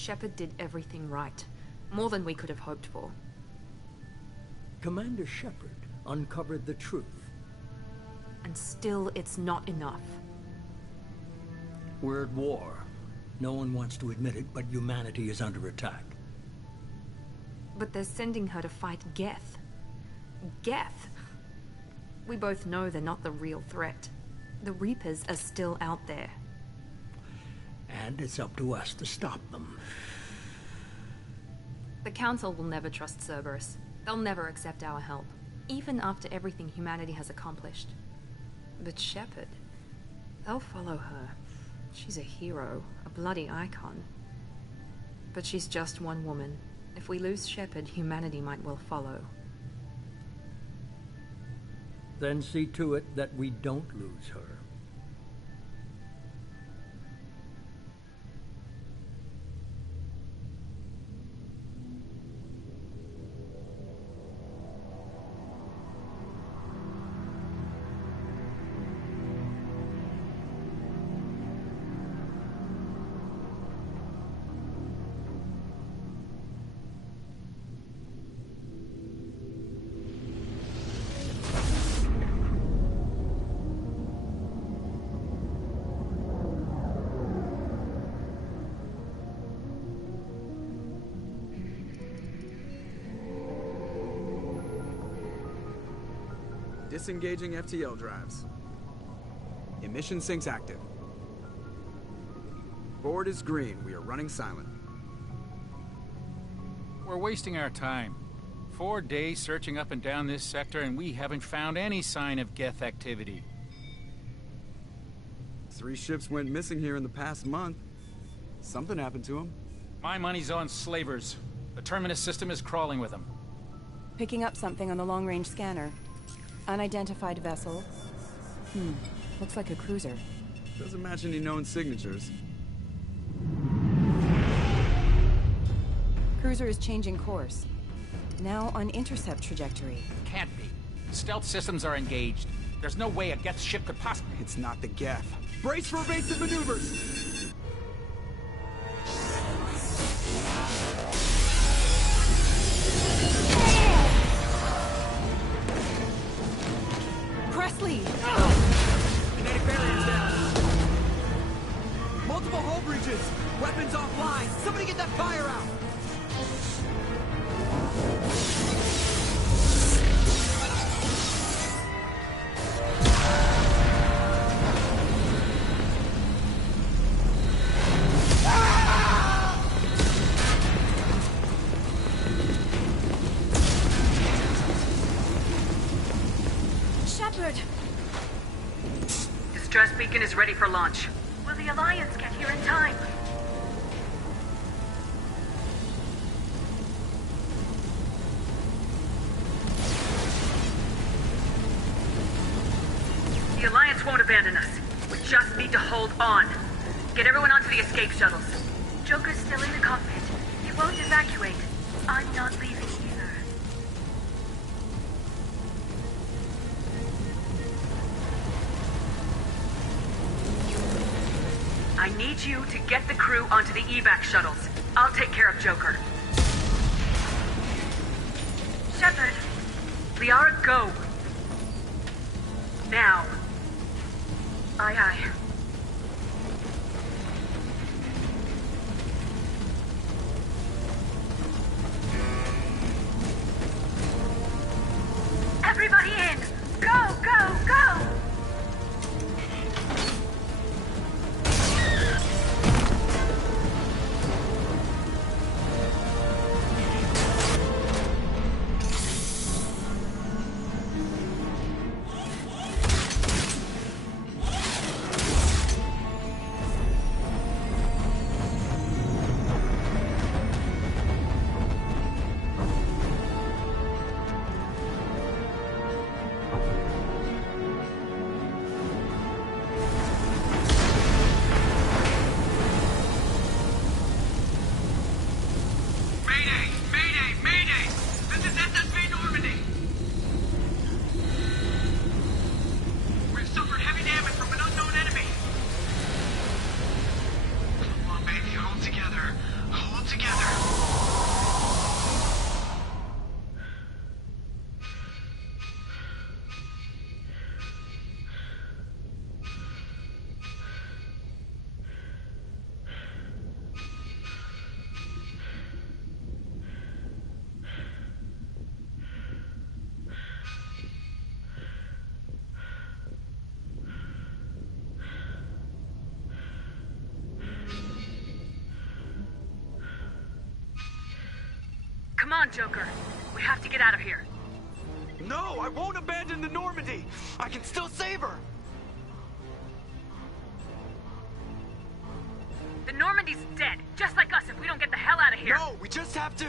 Shepard did everything right. More than we could have hoped for. Commander Shepard uncovered the truth. And still, it's not enough. We're at war. No one wants to admit it, but humanity is under attack. But they're sending her to fight Geth. Geth! We both know they're not the real threat. The Reapers are still out there. And it's up to us to stop them. The Council will never trust Cerberus. They'll never accept our help, even after everything humanity has accomplished. But Shepard, they'll follow her. She's a hero, a bloody icon. But she's just one woman. If we lose Shepard, humanity might well follow. Then see to it that we don't lose her. Disengaging FTL drives. Emission sinks active. Board is green. We are running silent. We're wasting our time. 4 days searching up and down this sector, and we haven't found any sign of Geth activity. 3 ships went missing here in the past month. Something happened to them. My money's on slavers. The Terminus system is crawling with them. Picking up something on the long-range scanner. Unidentified vessel. Looks like a cruiser. Doesn't match any known signatures. Cruiser is changing course. Now on intercept trajectory. Can't be. Stealth systems are engaged. There's no way a Geth ship could possibly... It's not the Geth. Brace for evasive maneuvers! Presley! Kinetic barriers down. Multiple hull breaches. Weapons offline. Somebody get that fire out. Distress beacon is ready for launch. Will the Alliance get here in time? The Alliance won't abandon us. We just need to hold on. Get everyone onto the escape shuttles. Joker's still in the cockpit. He won't evacuate. I'm not leaving either. I need you to get the crew onto the evac shuttles. I'll take care of Joker. Shepard. Liara, go. Now. Aye, aye. Everybody in! Go, go, go! together. Come on, Joker. We have to get out of here. No, I won't abandon the Normandy. I can still save her. The Normandy's dead, just like us if we don't get the hell out of here. No, we just have to...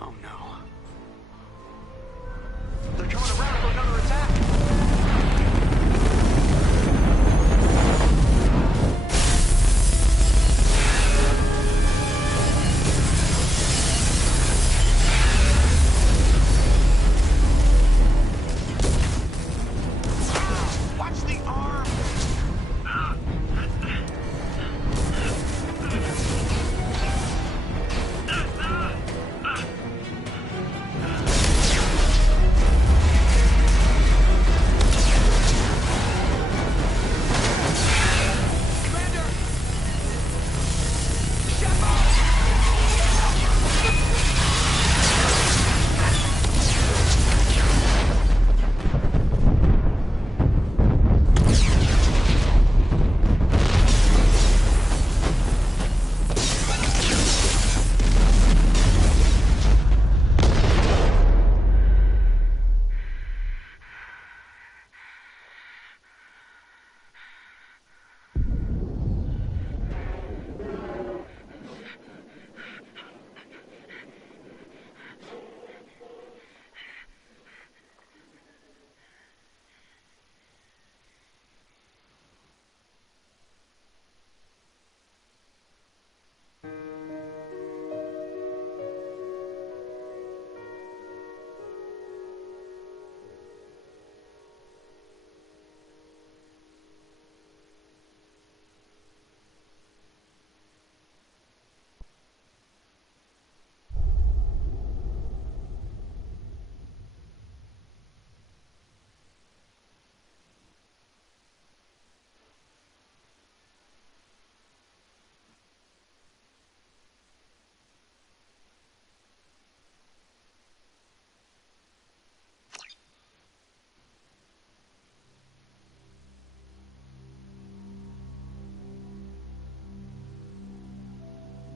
Oh no. They're coming around for another attack. Watch the arm!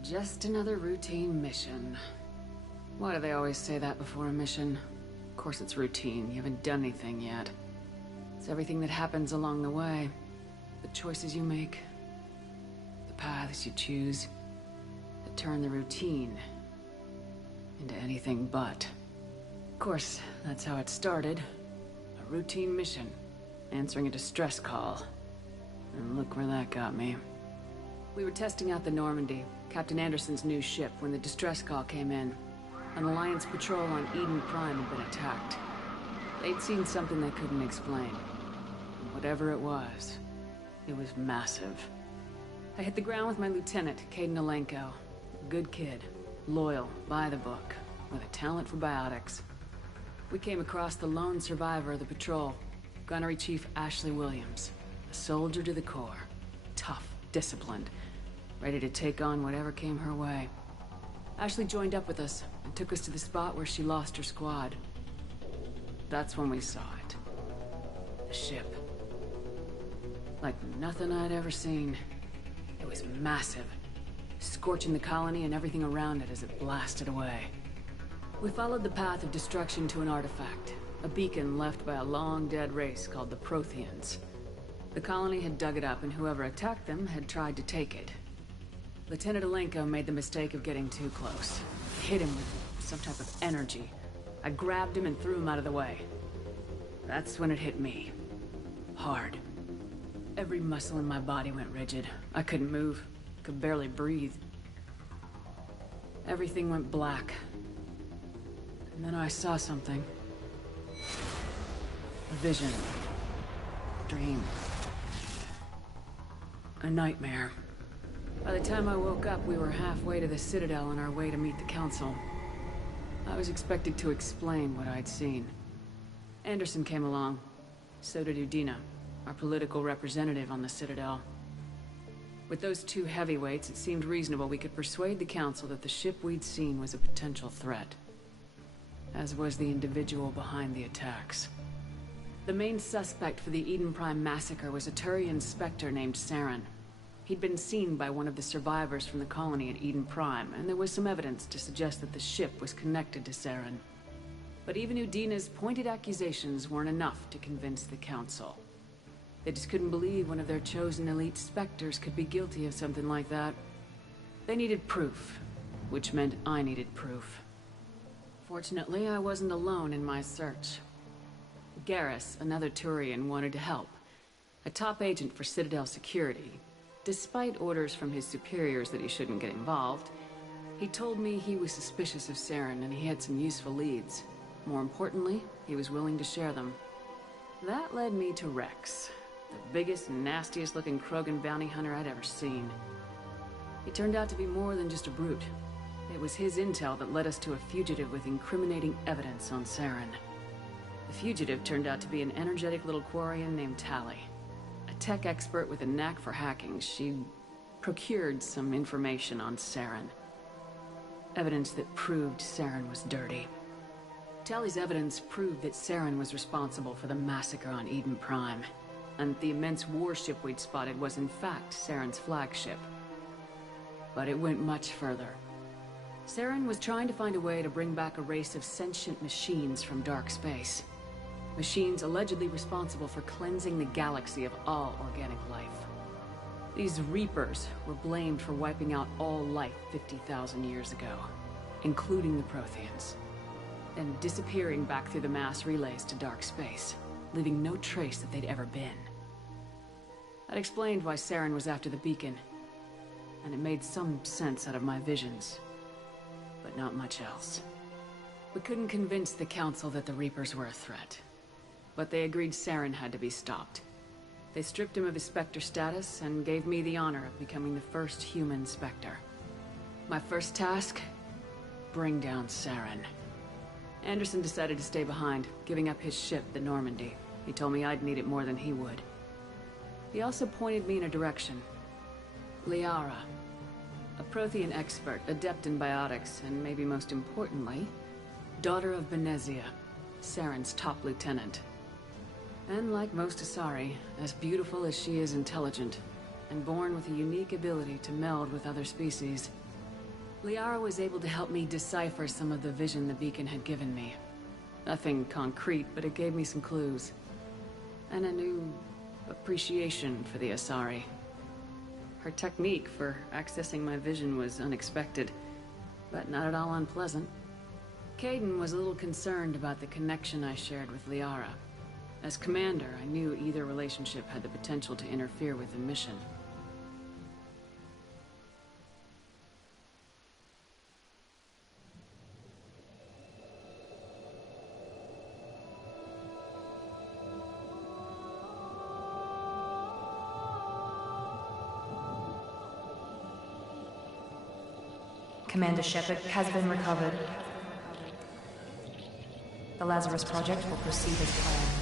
Just another routine mission. Why do they always say that before a mission? Of course it's routine. You haven't done anything yet. It's everything that happens along the way. The choices you make. The paths you choose. That turn the routine into anything but. Of course, that's how it started. A routine mission. Answering a distress call. And look where that got me. We were testing out the Normandy, Captain Anderson's new ship, when the distress call came in. An Alliance patrol on Eden Prime had been attacked. They'd seen something they couldn't explain. And whatever it was massive. I hit the ground with my lieutenant, Caden Alenko. A good kid, loyal, by the book, with a talent for biotics. We came across the lone survivor of the patrol, Gunnery Chief Ashley Williams. A soldier to the core. Tough, disciplined, ready to take on whatever came her way. Ashley joined up with us and took us to the spot where she lost her squad. That's when we saw it. The ship. Like nothing I'd ever seen. It was massive, scorching the colony and everything around it as it blasted away. We followed the path of destruction to an artifact, a beacon left by a long-dead race called the Protheans. The colony had dug it up, and whoever attacked them had tried to take it. Lieutenant Alenko made the mistake of getting too close. Hit him with some type of energy. I grabbed him and threw him out of the way. That's when it hit me. Hard. Every muscle in my body went rigid. I couldn't move. Could barely breathe. Everything went black. And then I saw something. A vision. A dream. A nightmare. By the time I woke up, we were halfway to the Citadel on our way to meet the Council. I was expected to explain what I'd seen. Anderson came along. So did Udina, our political representative on the Citadel. With those two heavyweights, it seemed reasonable we could persuade the Council that the ship we'd seen was a potential threat. As was the individual behind the attacks. The main suspect for the Eden Prime massacre was a Turian Spectre named Saren. He'd been seen by one of the survivors from the colony at Eden Prime, and there was some evidence to suggest that the ship was connected to Saren. But even Udina's pointed accusations weren't enough to convince the Council. They just couldn't believe one of their chosen elite Spectres could be guilty of something like that. They needed proof, which meant I needed proof. Fortunately, I wasn't alone in my search. Garrus, another Turian, wanted to help. A top agent for Citadel security. Despite orders from his superiors that he shouldn't get involved, he told me he was suspicious of Saren and he had some useful leads. More importantly, he was willing to share them. That led me to Rex, the biggest and nastiest looking Krogan bounty hunter I'd ever seen. He turned out to be more than just a brute. It was his intel that led us to a fugitive with incriminating evidence on Saren. The fugitive turned out to be an energetic little Quarian named Tali. A tech expert with a knack for hacking. She procured some information on Saren. Evidence that proved Saren was dirty. Tali's evidence proved that Saren was responsible for the massacre on Eden Prime, and the immense warship we'd spotted was in fact Saren's flagship. But it went much further. Saren was trying to find a way to bring back a race of sentient machines from dark space. Machines allegedly responsible for cleansing the galaxy of all organic life. These Reapers were blamed for wiping out all life 50,000 years ago, including the Protheans, then disappearing back through the mass relays to dark space, leaving no trace that they'd ever been. That explained why Saren was after the beacon, and it made some sense out of my visions, but not much else. We couldn't convince the Council that the Reapers were a threat, but they agreed Saren had to be stopped. They stripped him of his Spectre status and gave me the honor of becoming the first human Spectre. My first task? Bring down Saren. Anderson decided to stay behind, giving up his ship, the Normandy. He told me I'd need it more than he would. He also pointed me in a direction. Liara. A Prothean expert, adept in biotics, and maybe most importantly, daughter of Benezia, Saren's top lieutenant. And like most Asari, as beautiful as she is intelligent, and born with a unique ability to meld with other species, Liara was able to help me decipher some of the vision the beacon had given me. Nothing concrete, but it gave me some clues. And a new appreciation for the Asari. Her technique for accessing my vision was unexpected, but not at all unpleasant. Kaidan was a little concerned about the connection I shared with Liara. As commander, I knew either relationship had the potential to interfere with the mission. Commander Shepard has been recovered. The Lazarus Project will proceed as planned.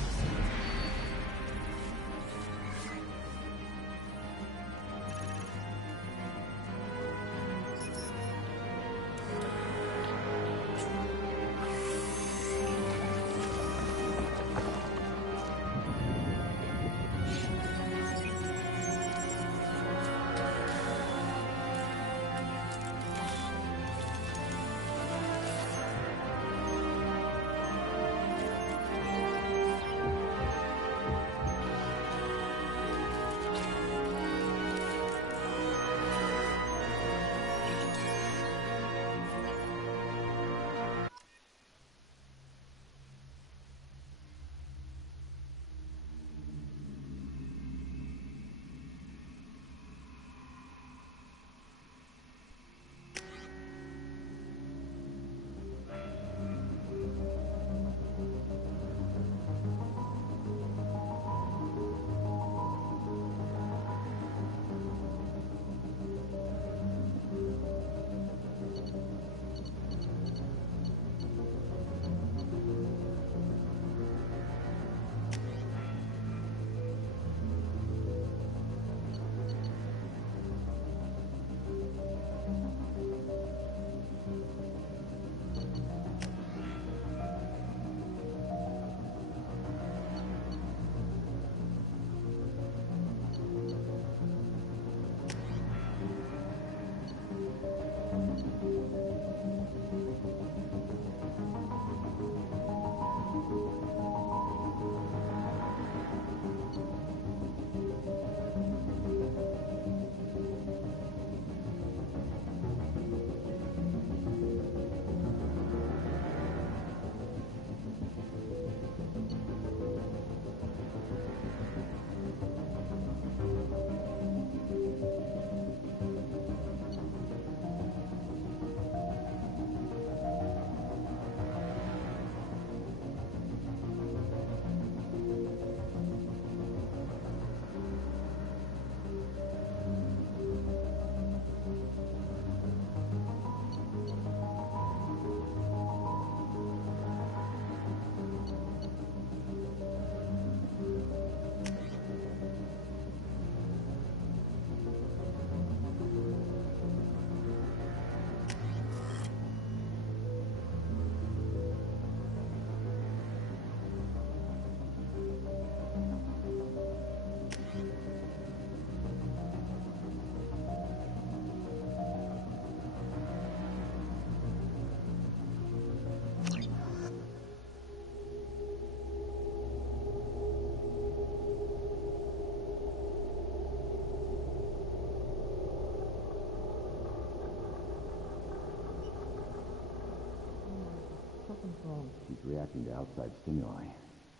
Something's wrong. She's reacting to outside stimuli,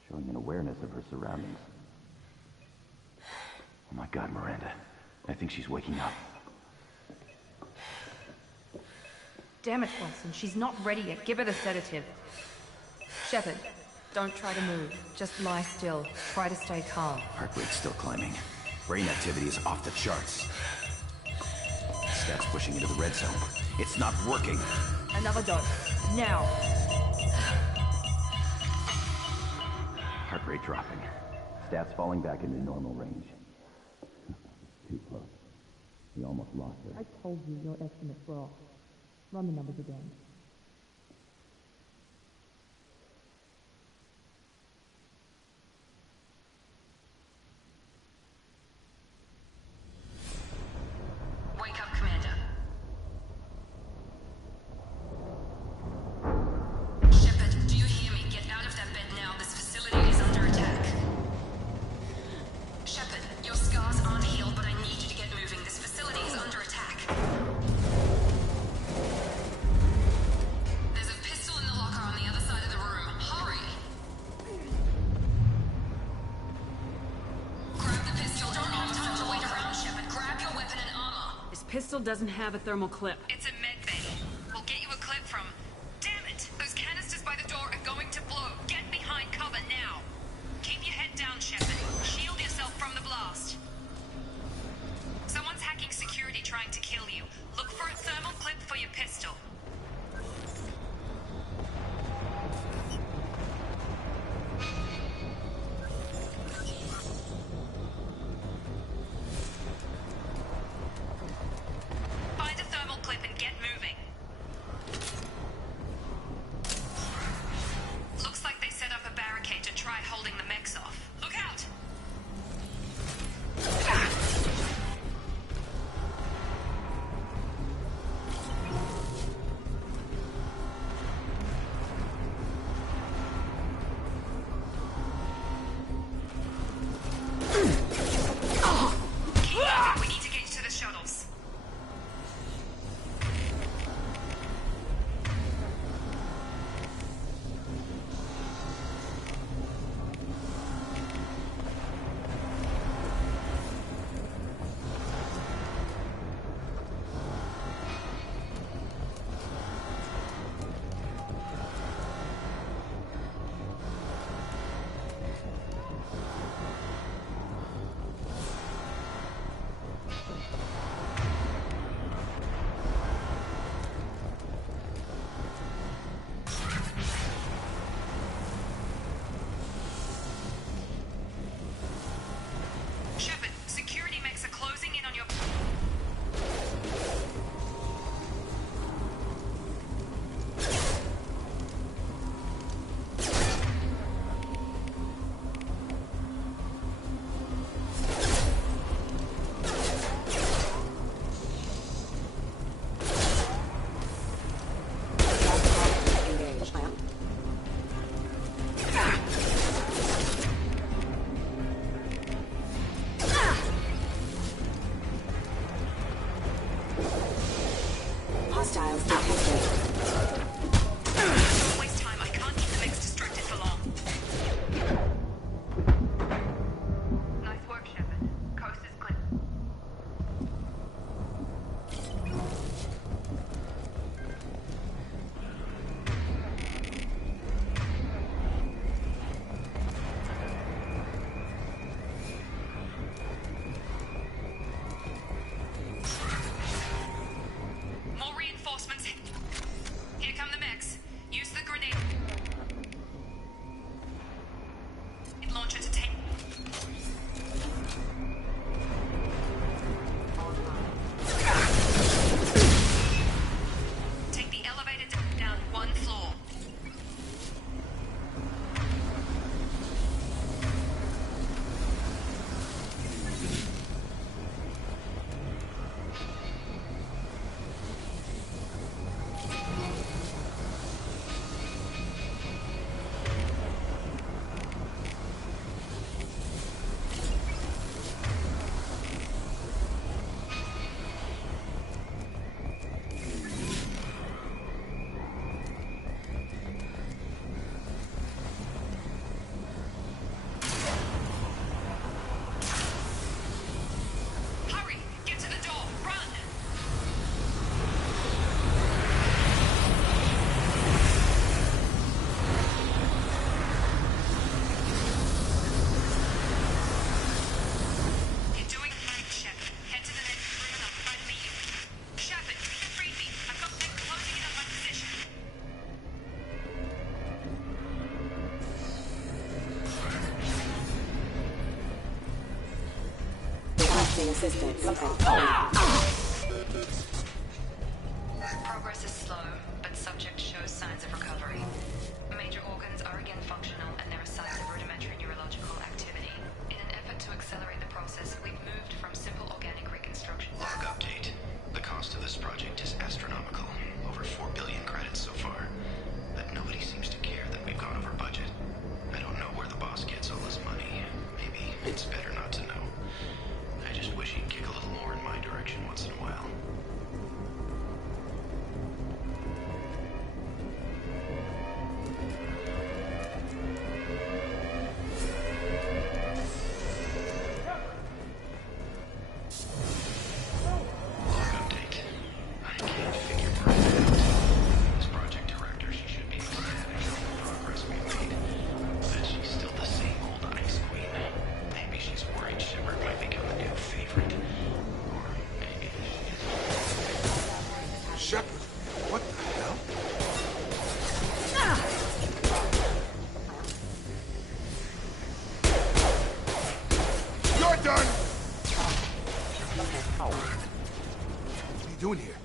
showing an awareness of her surroundings. Oh my God, Miranda. I think she's waking up. Damn it, Watson. She's not ready yet. Give her the sedative. Shepard, don't try to move. Just lie still. Try to stay calm. Heart rate's still climbing. Brain activity is off the charts. Stats pushing into the red zone. It's not working. Another dose. Now. Heart rate dropping. Stats falling back into normal range. Too close. We almost lost her. I told you your estimates were off. Run the numbers again. Wake up, Commander. Shepard, do you hear me? Get out of that bed now. This facility is under attack. Shepard, your scars aren't healed, but I need you to get moving. This facility is under attack. There's a pistol in the locker on the other side of the room. Hurry! Grab the pistol. Don't have time to wait around, Shepard. Grab your weapon and armor. This pistol doesn't have a thermal clip. It's a med bay. We'll get you a clip from... Damn it! Those canisters by the door are going to blow. Get behind cover now. Keep your head down, Shepard. Shield yourself from the blast. Someone's hacking security trying to kill you. Look for a thermal clip for your pistol. Find a thermal clip and get moving. Looks like they set up a barricade to try holding the mechs off. Look out! Keep moving. We need to get you to the shuttles. Shepard, security mechs are closing in on your... Hostiles detected. Don't waste time. I can't keep the mechs distracted for long. Nice work, Shepard. Coast is clear. More reinforcements. assistance. Progress is slow, but subject shows signs of recovery. Major organs are again functional, and there are signs of rudimentary neurological activity. In an effort to accelerate the process, we've moved from simple organic reconstruction. Log update. The cost of this project is astronomical. Over 4 billion credits so far. But nobody seems to care that we've gone over budget. I don't know where the boss gets all his money. Maybe it's better not to know. I just wish he'd kick a little more in my direction once in a while. Doing here?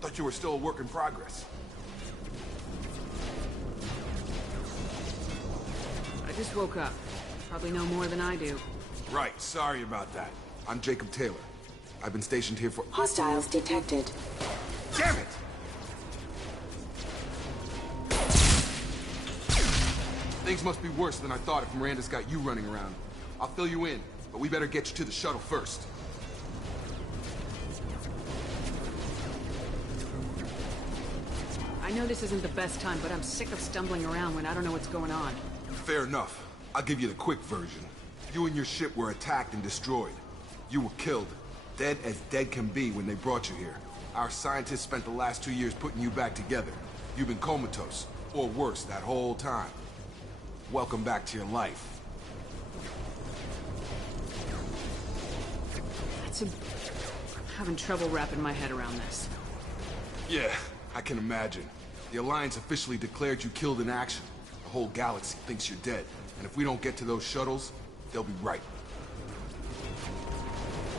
Thought you were still a work in progress. I just woke up. Probably know more than I do. Right, sorry about that. I'm Jacob Taylor. I've been stationed here for— Hostiles detected. Damn it! Things must be worse than I thought if Miranda's got you running around. I'll fill you in, but we better get you to the shuttle first. I know this isn't the best time, but I'm sick of stumbling around when I don't know what's going on. Fair enough. I'll give you the quick version. You and your ship were attacked and destroyed. You were killed. Dead as dead can be when they brought you here. Our scientists spent the last 2 years putting you back together. You've been comatose, or worse, that whole time. Welcome back to your life. I'm having trouble wrapping my head around this. Yeah, I can imagine. The Alliance officially declared you killed in action. The whole galaxy thinks you're dead. And if we don't get to those shuttles, they'll be right.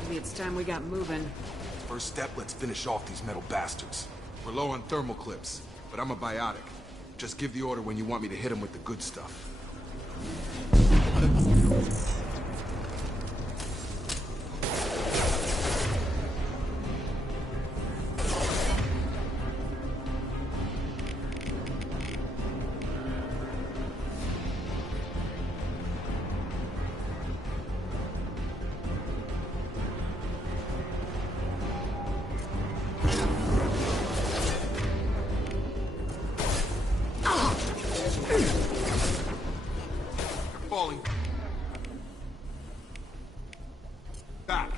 Maybe it's time we got moving. First step, let's finish off these metal bastards. We're low on thermal clips, but I'm a biotic. Just give the order when you want me to hit them with the good stuff. Falling. Back.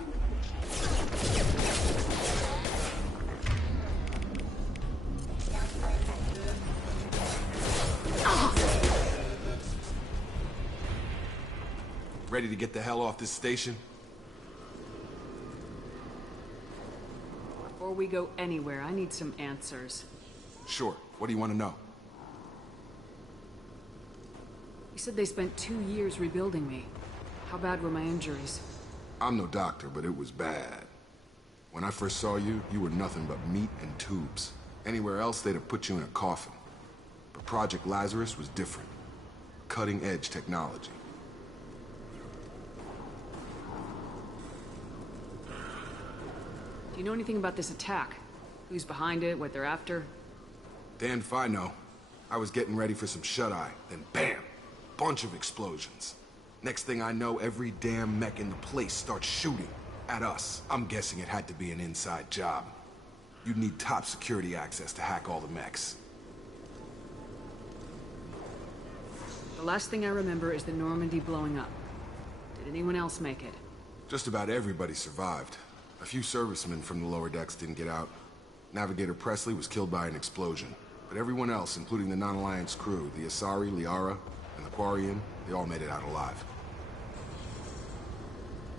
Ready to get the hell off this station? Before we go anywhere, I need some answers. Sure. What do you want to know? You said they spent 2 years rebuilding me. How bad were my injuries? I'm no doctor, but it was bad. When I first saw you, you were nothing but meat and tubes. Anywhere else, they'd have put you in a coffin. But Project Lazarus was different. Cutting-edge technology. Do you know anything about this attack? Who's behind it, what they're after? Damned if I know. I was getting ready for some shut-eye, then BAM! Bunch of explosions. Next thing I know, every damn mech in the place starts shooting at us. I'm guessing it had to be an inside job. You'd need top security access to hack all the mechs. The last thing I remember is the Normandy blowing up. Did anyone else make it? Just about everybody survived. A few servicemen from the lower decks didn't get out. Navigator Presley was killed by an explosion. But everyone else, including the non-Alliance crew, the Asari, Liara, and the Quarian, they all made it out alive.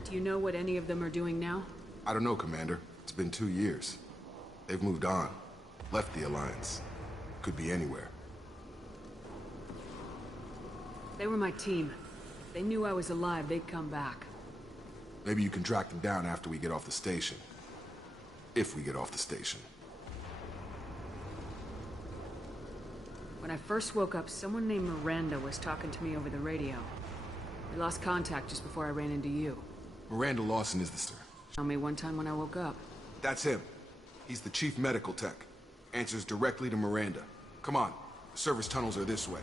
Do you know what any of them are doing now? I don't know, Commander. It's been 2 years. They've moved on. Left the Alliance. Could be anywhere. They were my team. If they knew I was alive, they'd come back. Maybe you can track them down after we get off the station. If we get off the station. When I first woke up, someone named Miranda was talking to me over the radio. We lost contact just before I ran into you. Miranda Lawson is the sir. Told me one time when I woke up. That's him. He's the chief medical tech. Answers directly to Miranda. Come on. The service tunnels are this way.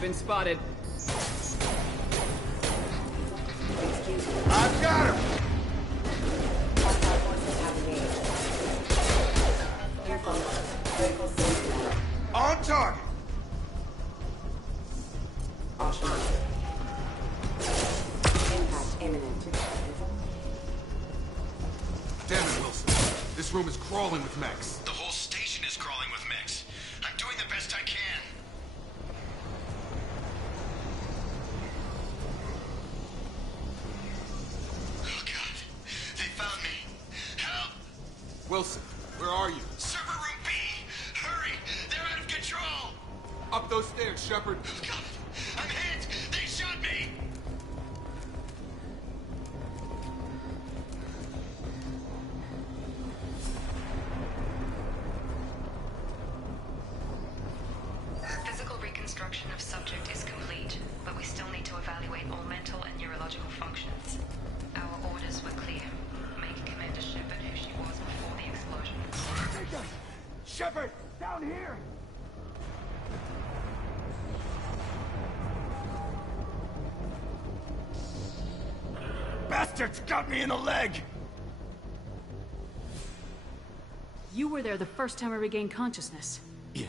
Been spotted. I've got him! On target! Impact imminent. Damn it, Wilson. This room is crawling with mechs. The whole station is crawling with mechs. I'm doing the best I can. Wilson, where are you? Server room B! Hurry! They're out of control! Up those stairs, Shepard. Oh, God! I'm hit! They shot me! Physical reconstruction of subject is complete, but we still need to evaluate all mental and neurological functions. Our orders were clear. Make Commander Shepard who she was before the explosion. Shepard! Down here! Bastards got me in the leg! You were there the first time I regained consciousness. Yeah,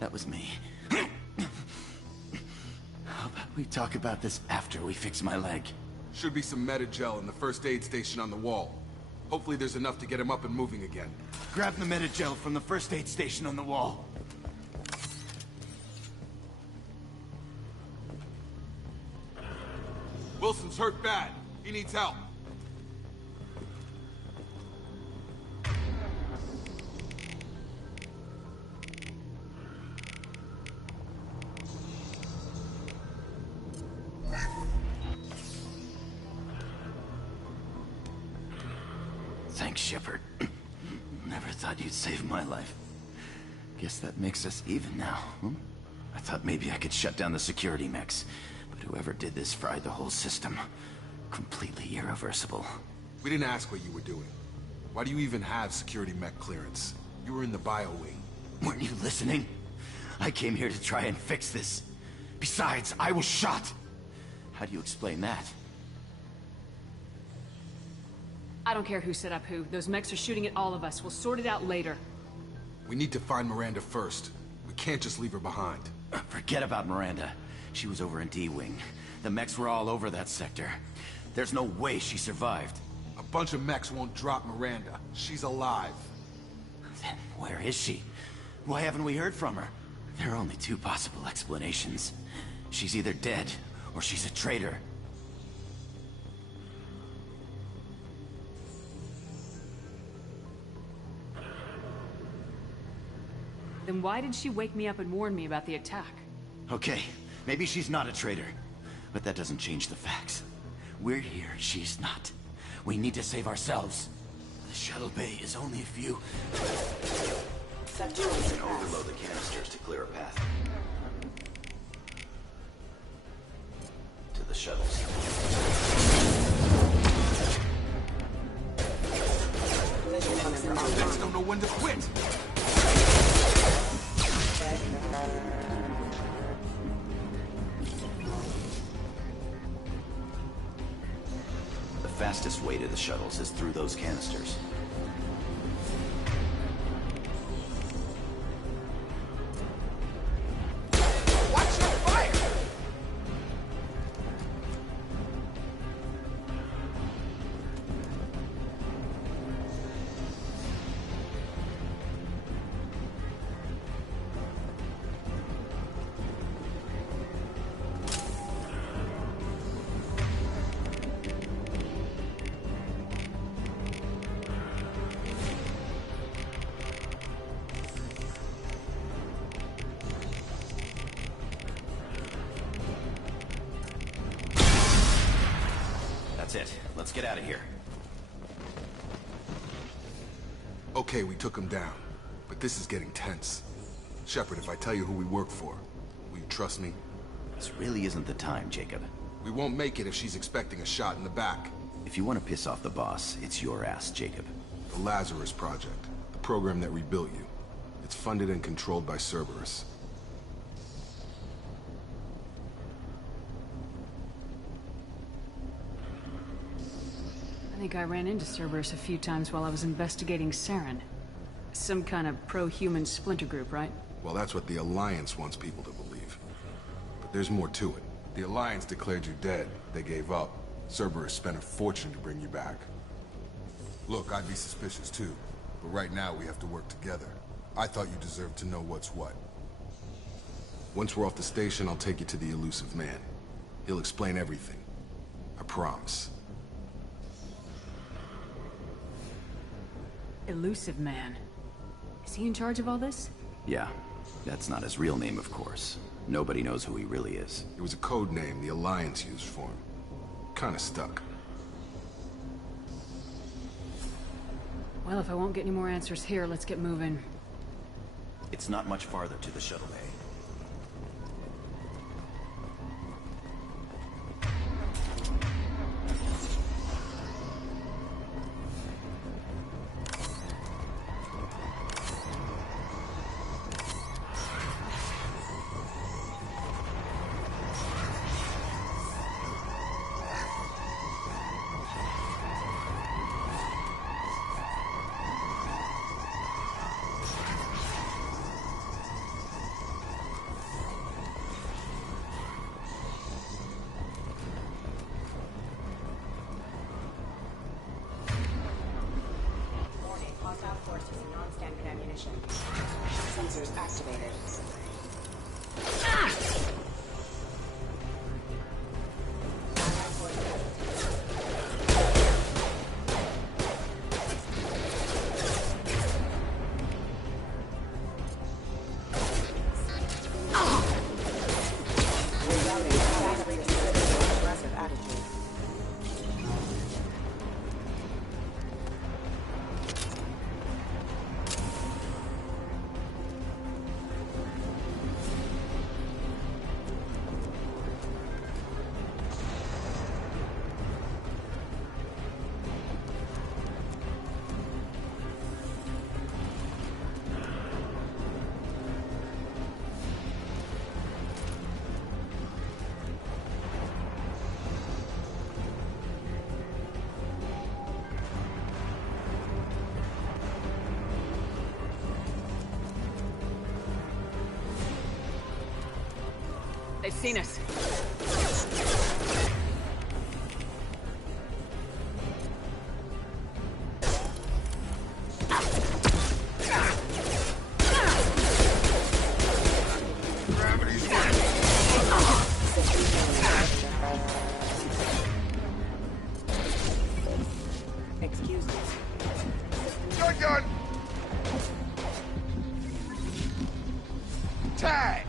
that was me. How about we talk about this after we fix my leg? Should be some Metagel in the first aid station on the wall. Hopefully there's enough to get him up and moving again. Grab the Metagel from the first aid station on the wall. Wilson's hurt bad. He needs help. Thanks, Shepard. Never thought you'd save my life. Guess that makes us even now, hmm? I thought maybe I could shut down the security mechs, but whoever did this fried the whole system. Completely irreversible. We didn't ask what you were doing. Why do you even have security mech clearance? You were in the bio wing. Weren't you listening? I came here to try and fix this. Besides, I was shot. How do you explain that? I don't care who set up who. Those mechs are shooting at all of us. We'll sort it out later. We need to find Miranda first. We can't just leave her behind. Forget about Miranda. She was over in D-Wing. The mechs were all over that sector. There's no way she survived. A bunch of mechs won't drop Miranda. She's alive. Then where is she? Why haven't we heard from her? There are only two possible explanations. She's either dead, or she's a traitor. Then why did she wake me up and warn me about the attack? Okay, maybe she's not a traitor, but that doesn't change the facts. We're here, she's not. We need to save ourselves. The shuttle bay is only a few... Overload the canisters to clear a path. To the shuttles. Mechs don't know when to quit! The fastest way to the shuttles is through those canisters. Watch your fire! That's it. Let's get out of here. Okay, we took him down. But this is getting tense. Shepard, if I tell you who we work for, will you trust me? This really isn't the time, Jacob. We won't make it if she's expecting a shot in the back. If you want to piss off the boss, it's your ass, Jacob. The Lazarus Project. The program that rebuilt you. It's funded and controlled by Cerberus. I think I ran into Cerberus a few times while I was investigating Saren. Some kind of pro-human splinter group, right? Well, that's what the Alliance wants people to believe. But there's more to it. The Alliance declared you dead. They gave up. Cerberus spent a fortune to bring you back. Look, I'd be suspicious too. But right now, we have to work together. I thought you deserved to know what's what. Once we're off the station, I'll take you to the elusive man. He'll explain everything. I promise. Elusive Man. Is he in charge of all this? Yeah. That's not his real name, of course. Nobody knows who he really is. It was a code name the Alliance used for him. Kinda stuck. Well, if I won't get any more answers here, let's get moving. It's not much farther to the shuttle bay. Sensors activated. They've seen us. Excuse me. Gun! Tag!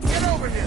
Get over here!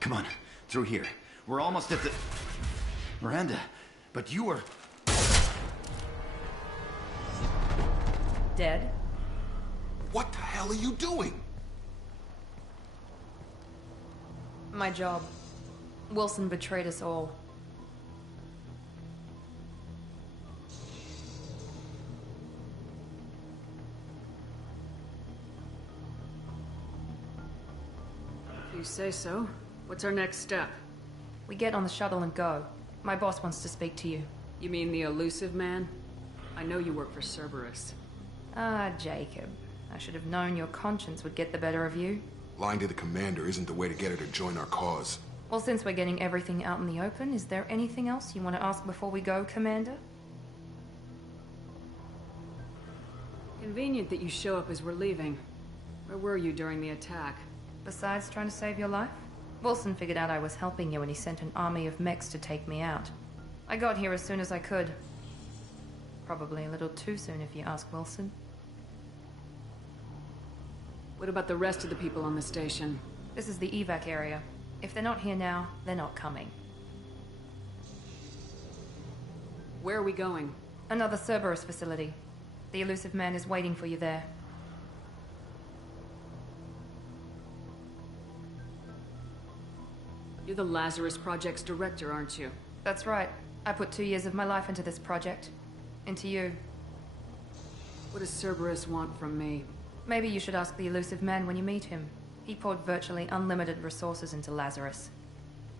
Come on, through here. We're almost at the... Miranda, but you were... Dead? What the hell are you doing? My job. Wilson betrayed us all. If you say so. What's our next step? We get on the shuttle and go. My boss wants to speak to you. You mean the elusive man? I know you work for Cerberus. Ah, Jacob. I should have known your conscience would get the better of you. Lying to the commander isn't the way to get her to join our cause. Well, since we're getting everything out in the open, is there anything else you want to ask before we go, Commander? Convenient that you show up as we're leaving. Where were you during the attack? Besides trying to save your life? Wilson figured out I was helping you when he sent an army of mechs to take me out. I got here as soon as I could. Probably a little too soon if you ask Wilson. What about the rest of the people on the station? This is the evac area. If they're not here now, they're not coming. Where are we going? Another Cerberus facility. The elusive man is waiting for you there. You're the Lazarus Project's director, aren't you? That's right. I put 2 years of my life into this project. Into you. What does Cerberus want from me? Maybe you should ask the elusive man when you meet him. He poured virtually unlimited resources into Lazarus.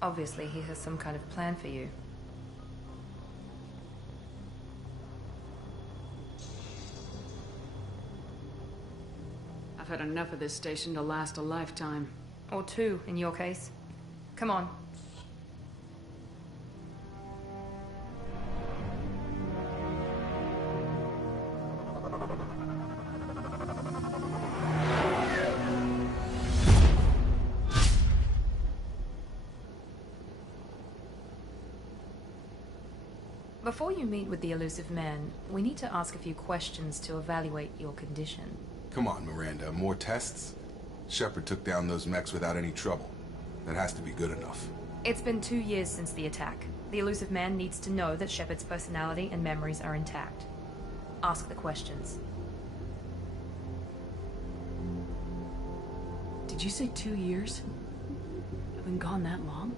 Obviously, he has some kind of plan for you. I've had enough of this station to last a lifetime. Or 2, in your case. Come on. Before you meet with the elusive man, we need to ask a few questions to evaluate your condition. Come on, Miranda, more tests? Shepard took down those mechs without any trouble. That has to be good enough. It's been 2 years since the attack. The elusive man needs to know that Shepard's personality and memories are intact. Ask the questions. Did you say 2 years? I've been gone that long?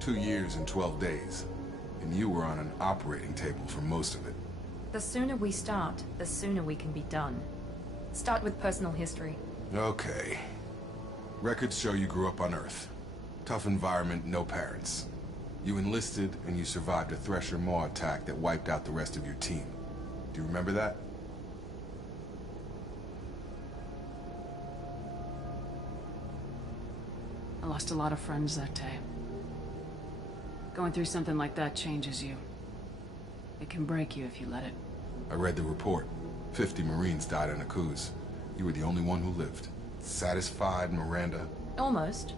2 years and 12 days. And you were on an operating table for most of it. The sooner we start, the sooner we can be done. Start with personal history. Okay. Records show you grew up on Earth. Tough environment, no parents. You enlisted, and you survived a Thresher Maw attack that wiped out the rest of your team. Do you remember that? I lost a lot of friends that day. Going through something like that changes you. It can break you if you let it. I read the report. 50 Marines died in a cruise. You were the only one who lived. Satisfied, Miranda? Almost.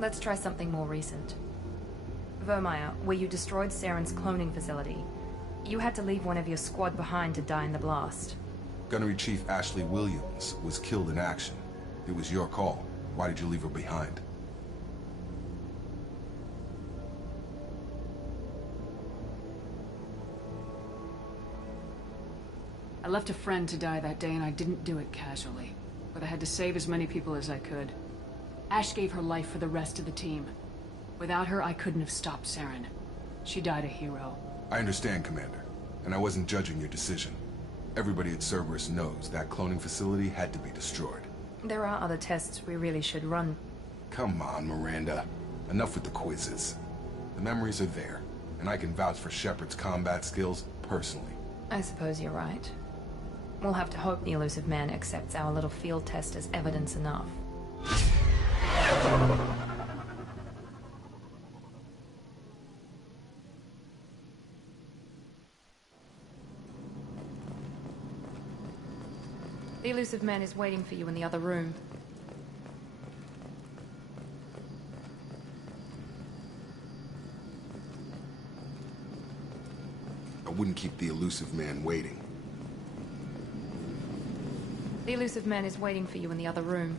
Let's try something more recent. Vermeer, where you destroyed Saren's cloning facility. You had to leave one of your squad behind to die in the blast. Gunnery Chief Ashley Williams was killed in action. It was your call. Why did you leave her behind? I left a friend to die that day, and I didn't do it casually. But I had to save as many people as I could. Ash gave her life for the rest of the team. Without her, I couldn't have stopped Saren. She died a hero. I understand, Commander. And I wasn't judging your decision. Everybody at Cerberus knows that cloning facility had to be destroyed. There are other tests we really should run. Come on, Miranda. Enough with the quizzes. The memories are there, and I can vouch for Shepard's combat skills personally. I suppose you're right. We'll have to hope the elusive man accepts our little field test as evidence enough. The elusive man is waiting for you in the other room. I wouldn't keep the elusive man waiting. The elusive man is waiting for you in the other room.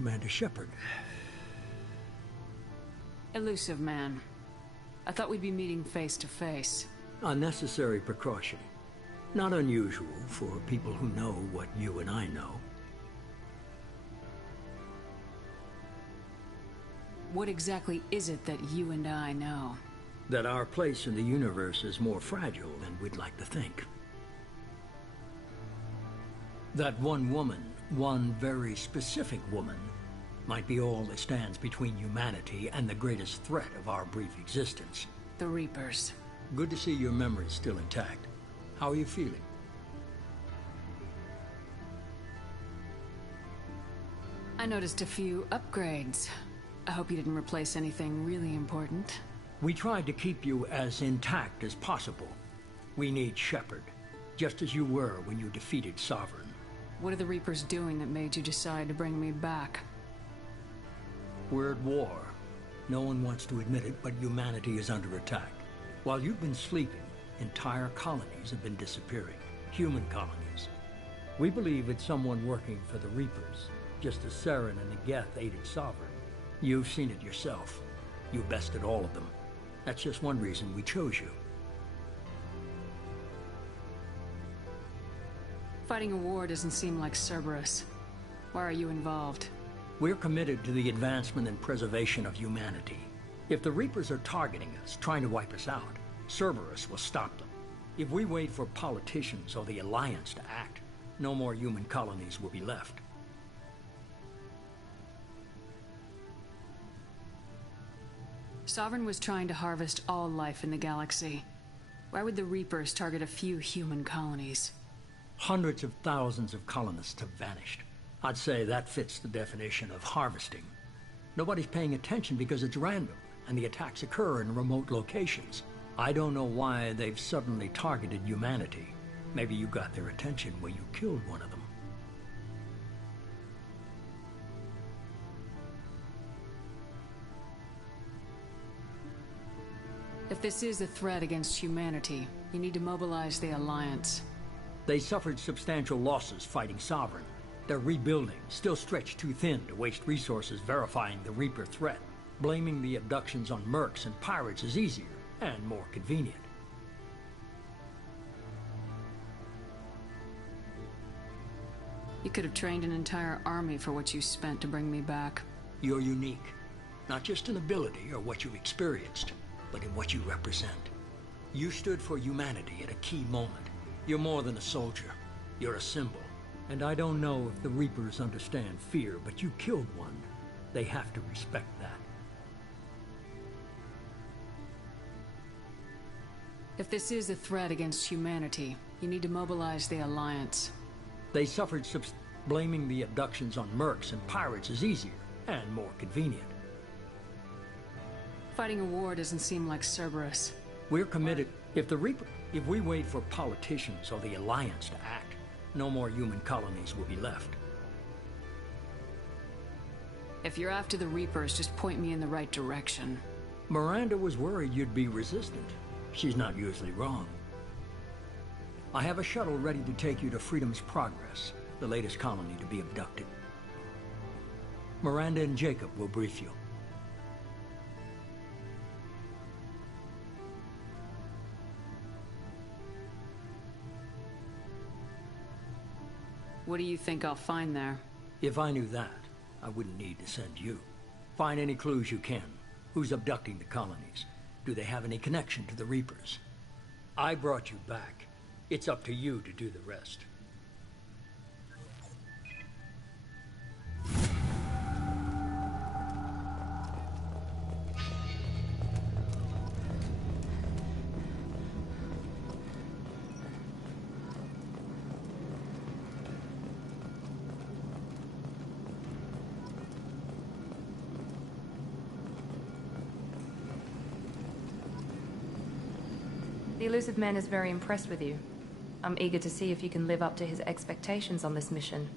Commander Shepard. Elusive man. I thought we'd be meeting face to face. Unnecessary precaution. Not unusual for people who know what you and I know. What exactly is it that you and I know? That our place in the universe is more fragile than we'd like to think. That one woman, one very specific woman, might be all that stands between humanity and the greatest threat of our brief existence. The Reapers. Good to see your memory's still intact. How are you feeling? I noticed a few upgrades. I hope you didn't replace anything really important. We tried to keep you as intact as possible. We need Shepard, just as you were when you defeated Sovereign. What are the Reapers doing that made you decide to bring me back? We're at war. No one wants to admit it, but humanity is under attack. While you've been sleeping, entire colonies have been disappearing. Human colonies. We believe it's someone working for the Reapers, just as Saren and Negeth aided Sovereign. You've seen it yourself. You bested all of them. That's just one reason we chose you. Fighting a war doesn't seem like Cerberus. Why are you involved? We're committed to the advancement and preservation of humanity. If the Reapers are targeting us, trying to wipe us out, Cerberus will stop them. If we wait for politicians or the Alliance to act, no more human colonies will be left. Sovereign was trying to harvest all life in the galaxy. Why would the Reapers target a few human colonies? Hundreds of thousands of colonists have vanished. I'd say that fits the definition of harvesting. Nobody's paying attention because it's random, and the attacks occur in remote locations. I don't know why they've suddenly targeted humanity. Maybe you got their attention when you killed one of them. If this is a threat against humanity, you need to mobilize the Alliance. They suffered substantial losses fighting Sovereign. They're rebuilding, still stretched too thin to waste resources verifying the Reaper threat. Blaming the abductions on mercs and pirates is easier and more convenient. You could have trained an entire army for what you spent to bring me back. You're unique, not just in ability or what you experienced, but in what you represent. You stood for humanity at a key moment. You're more than a soldier. You're a symbol. And I don't know if the Reapers understand fear, but you killed one. They have to respect that. If this is a threat against humanity, you need to mobilize the Alliance. They suffered blaming the abductions on mercs and pirates is easier and more convenient. Fighting a war doesn't seem like Cerberus. We're committed. If we wait for politicians or the Alliance to act, no more human colonies will be left. If you're after the Reapers, just point me in the right direction. Miranda was worried you'd be resistant. She's not usually wrong. I have a shuttle ready to take you to Freedom's Progress, the latest colony to be abducted. Miranda and Jacob will brief you. What do you think I'll find there? If I knew that, I wouldn't need to send you. Find any clues you can. Who's abducting the colonies? Do they have any connection to the Reapers? I brought you back. It's up to you to do the rest. The elusive man is very impressed with you. I'm eager to see if you can live up to his expectations on this mission.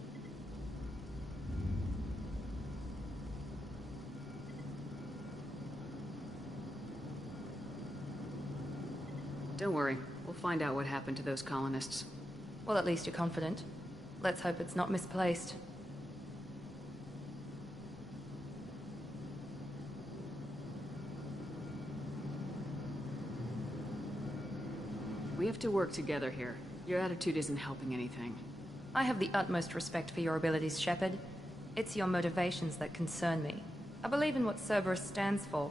Don't worry. We'll find out what happened to those colonists. Well, at least you're confident. Let's hope it's not misplaced. we have to work together here. Your attitude isn't helping anything. I have the utmost respect for your abilities, Shepard. It's your motivations that concern me. I believe in what Cerberus stands for.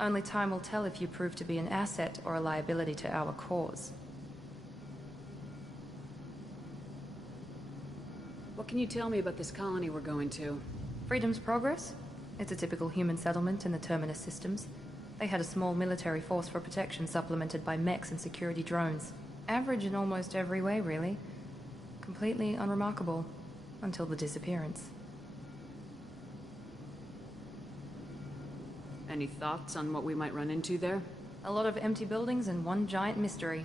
Only time will tell if you prove to be an asset or a liability to our cause. What can you tell me about this colony we're going to? Freedom's Progress? It's a typical human settlement in the Terminus systems. They had a small military force for protection supplemented by mechs and security drones. Average in almost every way, really. Completely unremarkable. Until the disappearance. Any thoughts on what we might run into there? A lot of empty buildings and one giant mystery.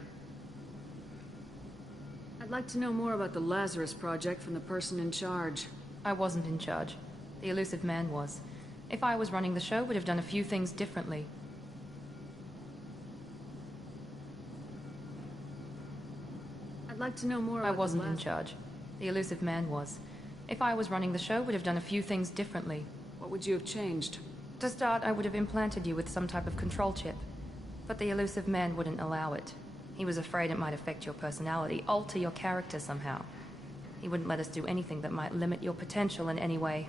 I'd like to know more about the Lazarus Project from the person in charge. I wasn't in charge. The elusive man was. If I was running the show, would have done a few things differently. I'd like to know more about I wasn't in charge. The elusive man was. If I was running the show, would have done a few things differently. What would you have changed? To start, I would have implanted you with some type of control chip. But the elusive man wouldn't allow it. He was afraid it might affect your personality, alter your character somehow. He wouldn't let us do anything that might limit your potential in any way.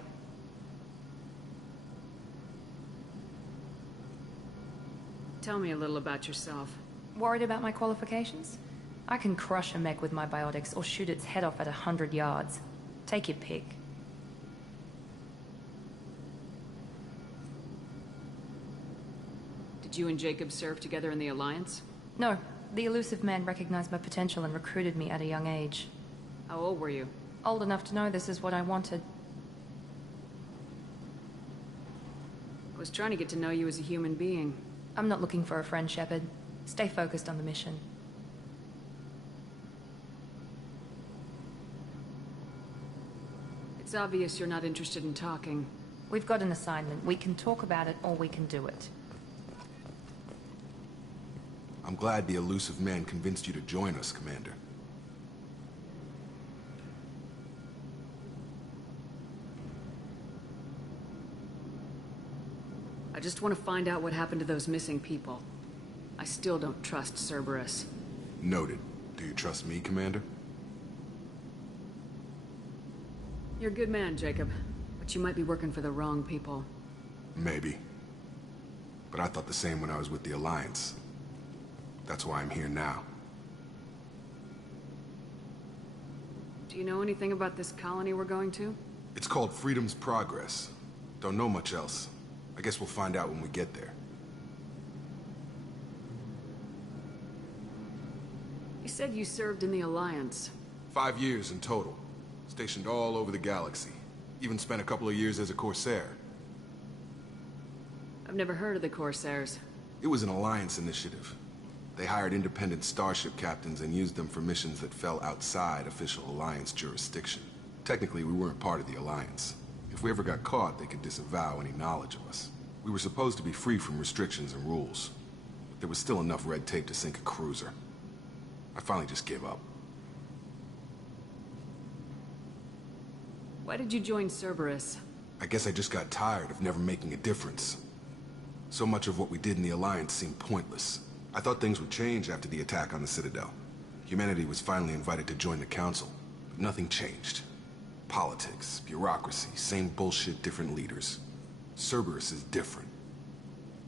Tell me a little about yourself. Worried about my qualifications? I can crush a mech with my biotics or shoot its head off at 100 yards. Take your pick. Did you and Jacob serve together in the Alliance? No. The elusive man recognized my potential and recruited me at a young age. How old were you? Old enough to know this is what I wanted. I was trying to get to know you as a human being. I'm not looking for a friend, Shepard. Stay focused on the mission. It's obvious you're not interested in talking. We've got an assignment. We can talk about it or we can do it. I'm glad the elusive man convinced you to join us, Commander. I just want to find out what happened to those missing people. I still don't trust Cerberus. Noted. Do you trust me, Commander? You're a good man, Jacob. But you might be working for the wrong people. Maybe. But I thought the same when I was with the Alliance. That's why I'm here now. Do you know anything about this colony we're going to? It's called Freedom's Progress. Don't know much else. I guess we'll find out when we get there. You said you served in the Alliance. 5 years in total. Stationed all over the galaxy. Even spent a couple of years as a Corsair. I've never heard of the Corsairs. It was an Alliance initiative. They hired independent starship captains and used them for missions that fell outside official Alliance jurisdiction. Technically, we weren't part of the Alliance. If we ever got caught, they could disavow any knowledge of us. We were supposed to be free from restrictions and rules. But there was still enough red tape to sink a cruiser. I finally just gave up. Why did you join Cerberus? I guess I just got tired of never making a difference. So much of what we did in the Alliance seemed pointless. I thought things would change after the attack on the Citadel. Humanity was finally invited to join the Council, but nothing changed. Politics, bureaucracy, same bullshit, different leaders. Cerberus is different.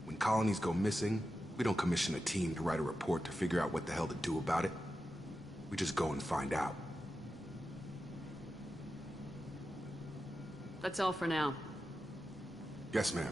When colonies go missing, we don't commission a team to write a report to figure out what the hell to do about it. We just go and find out. That's all for now. Yes, ma'am.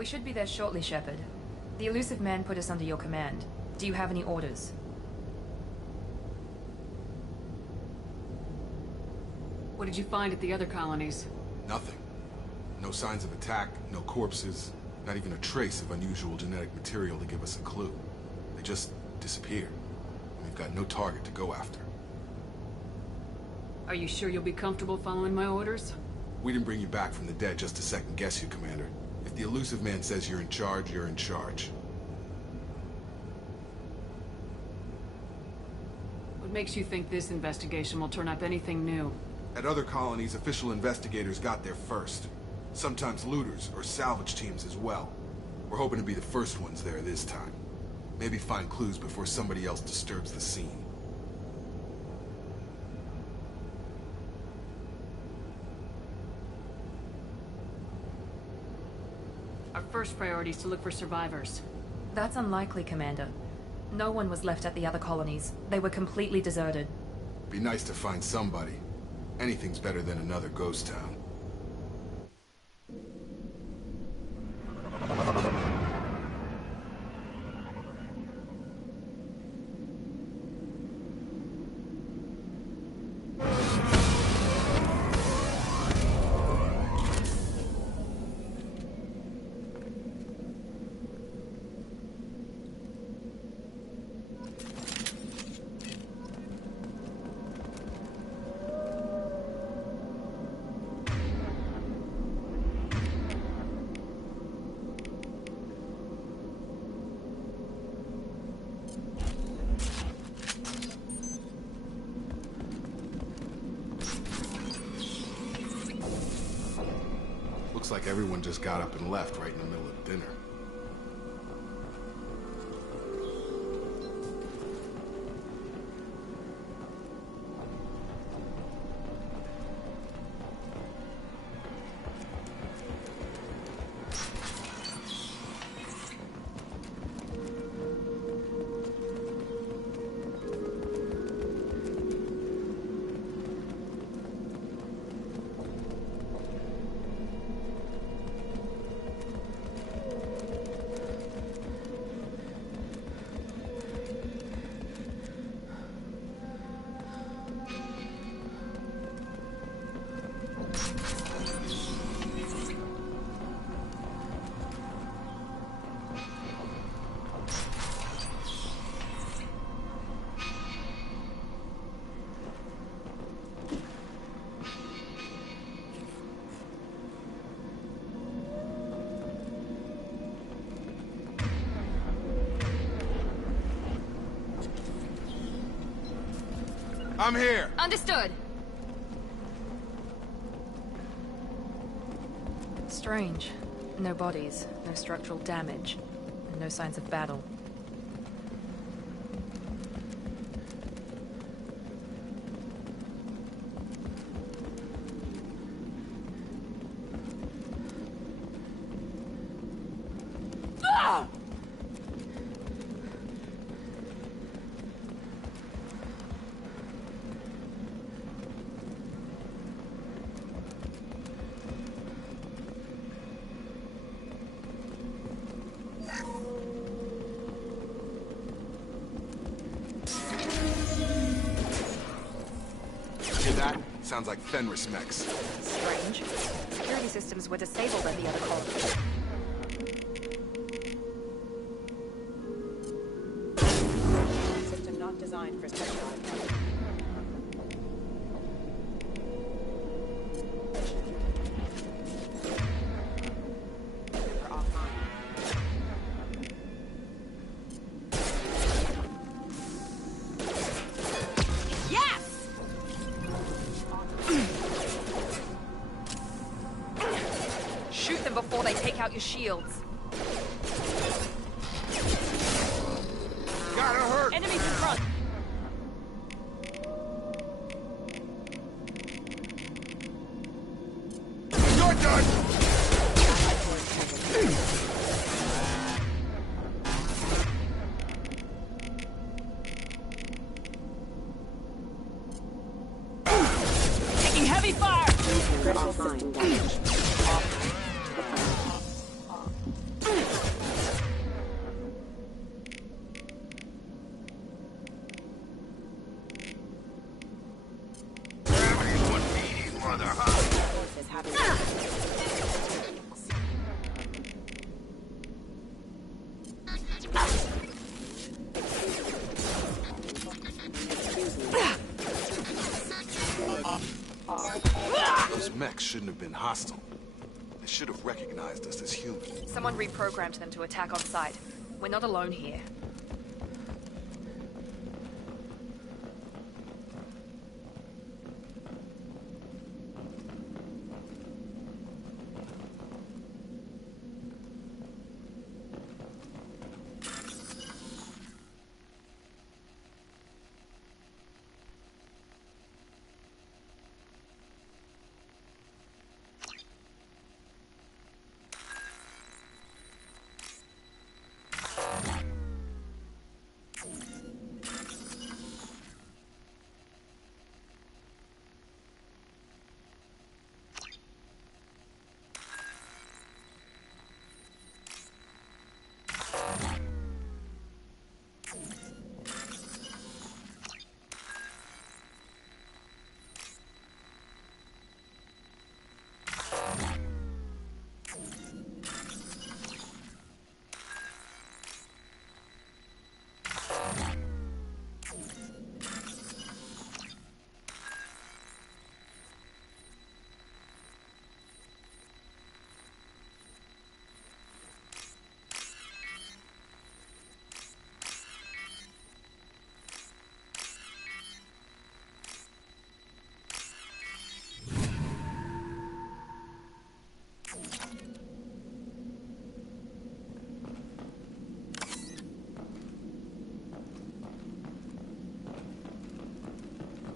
We should be there shortly, Shepard. The elusive man put us under your command. Do you have any orders? What did you find at the other colonies? Nothing. No signs of attack, no corpses, not even a trace of unusual genetic material to give us a clue. They just disappeared. We've got no target to go after. Are you sure you'll be comfortable following my orders? We didn't bring you back from the dead just to second guess you, Commander. If the elusive man says you're in charge, you're in charge. What makes you think this investigation will turn up anything new? At other colonies, official investigators got there first. Sometimes looters or salvage teams as well. We're hoping to be the first ones there this time. Maybe find clues before somebody else disturbs the scene. Our first priority is to look for survivors. That's unlikely, Commander. No one was left at the other colonies. They were completely deserted. Be nice to find somebody. Anything's better than another ghost town. Looks like everyone just got up and left right in the middle of dinner. I'm here! Understood! Strange. No bodies, no structural damage, and no signs of battle. Sounds like Fenris mechs. Strange. Security systems were disabled at the other colony. System not designed for specialized. Before they take out your shields. Gotta hurt! Enemies in front! You're done! Taking heavy fire! Critical system damage. mechs shouldn't have been hostile. They should have recognized us as human. Someone reprogrammed them to attack on sight. We're not alone here.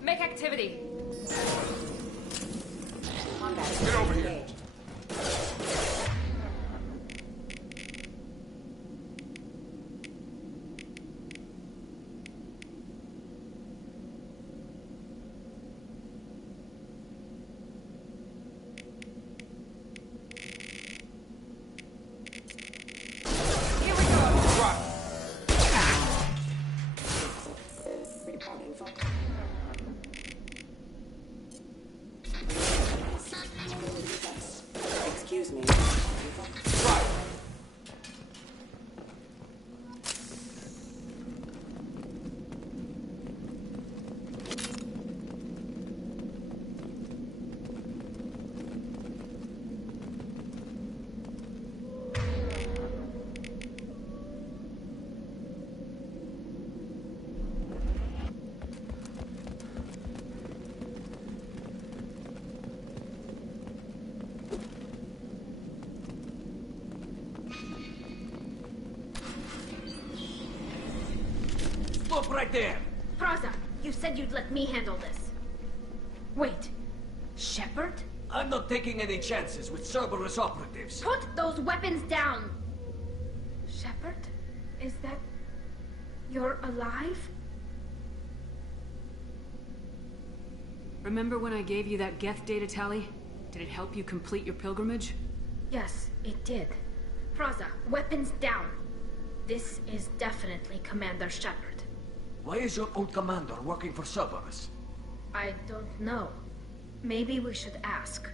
Make activity. Get over here. Excuse me. Stop right there! Praza, you said you'd let me handle this. Wait, Shepard? I'm not taking any chances with Cerberus operatives. Put those weapons down! Shepard? Is that... you're alive? Remember when I gave you that Geth data tally? Did it help you complete your pilgrimage? Yes, it did. Praza, weapons down. This is definitely Commander Shepard. Why is your old commander working for Cerberus? I don't know. Maybe we should ask.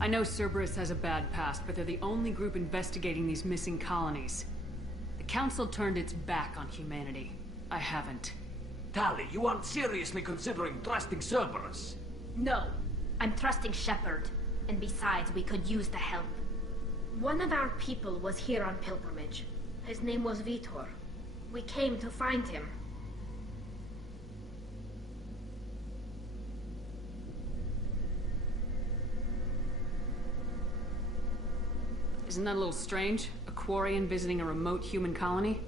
I know Cerberus has a bad past, but they're the only group investigating these missing colonies. The Council turned its back on humanity. I haven't. Tali, you aren't seriously considering trusting Cerberus? No. I'm trusting Shepard. And besides, we could use the help. One of our people was here on pilgrimage. His name was Vitor. We came to find him. Isn't that a little strange? A Quarian visiting a remote human colony?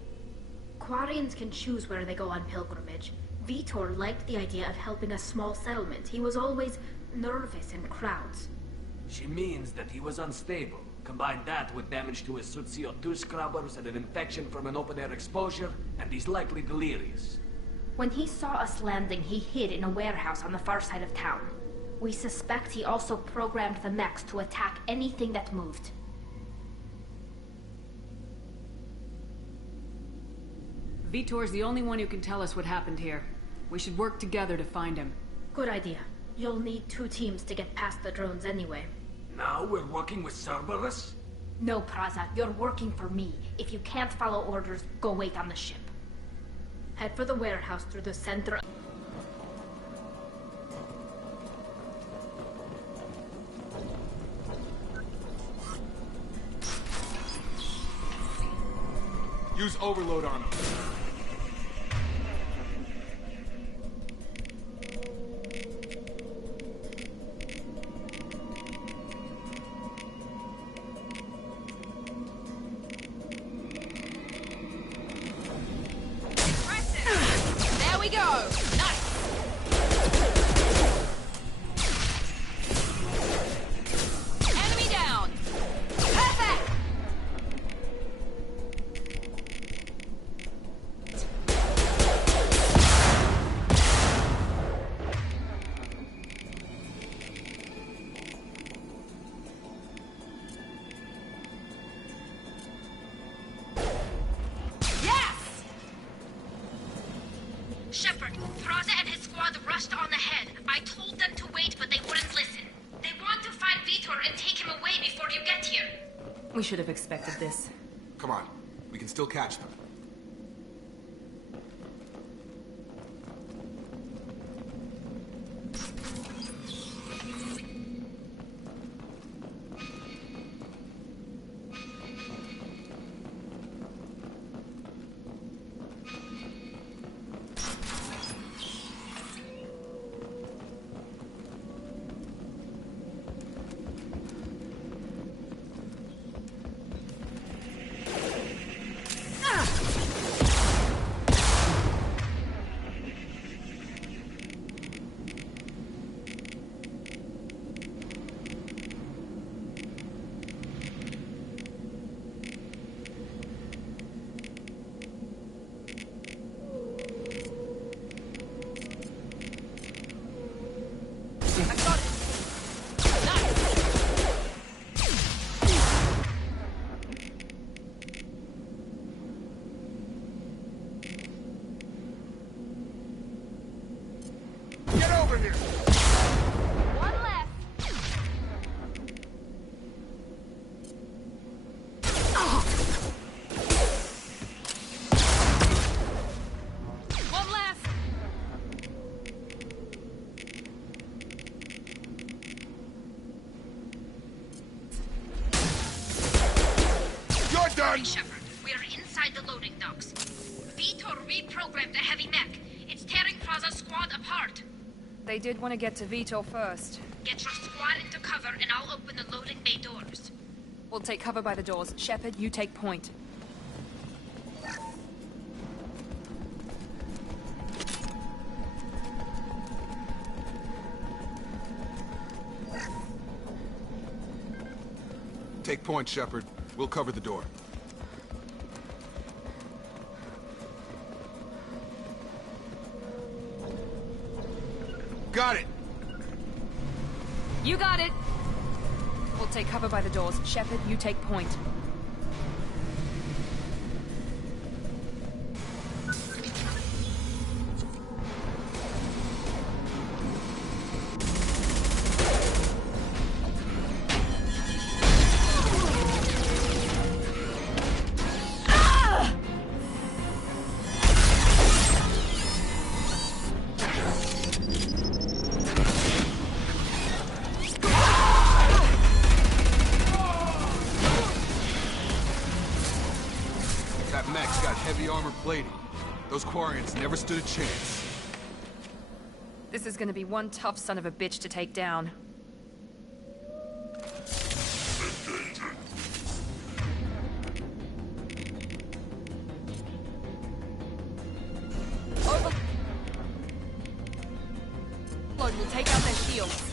Quarians can choose where they go on pilgrimage. Vitor liked the idea of helping a small settlement. He was always nervous in crowds. She means that he was unstable. Combine that with damage to his suit CO2 scrubbers and an infection from an open-air exposure, and he's likely delirious. When he saw us landing, he hid in a warehouse on the far side of town. We suspect he also programmed the mechs to attack anything that moved. Vitor's the only one who can tell us what happened here. We should work together to find him. Good idea. You'll need 2 teams to get past the drones anyway. Now we're working with Cerberus? No, Praza, you're working for me. If you can't follow orders, go wait on the ship. Head for the warehouse through the center. Use overload on him. There we go! Nice! Enemy down! Perfect! Shepard, Praza and his squad rushed on ahead. I told them to wait, but they wouldn't listen. They want to find Vitor and take him away before you get here. We should have expected this. Come on. We can still catch them. Shepard, we are inside the loading docks. Vitor reprogrammed the heavy mech. It's tearing Praza's squad apart. They did want to get to Vitor first. Get your squad into cover and I'll open the loading bay doors. We'll take cover by the doors. Shepard, you take point. Take point, Shepard. We'll cover the door. Got it! You got it! We'll take cover by the doors. Shepard, you take point. That mech's got heavy armor plating. Those Quarians never stood a chance. This is gonna be one tough son of a bitch to take down. Overload will take out their shields.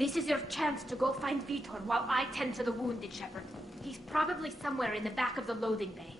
This is your chance to go find Vitor while I tend to the wounded, Shepard. He's probably somewhere in the back of the loading bay.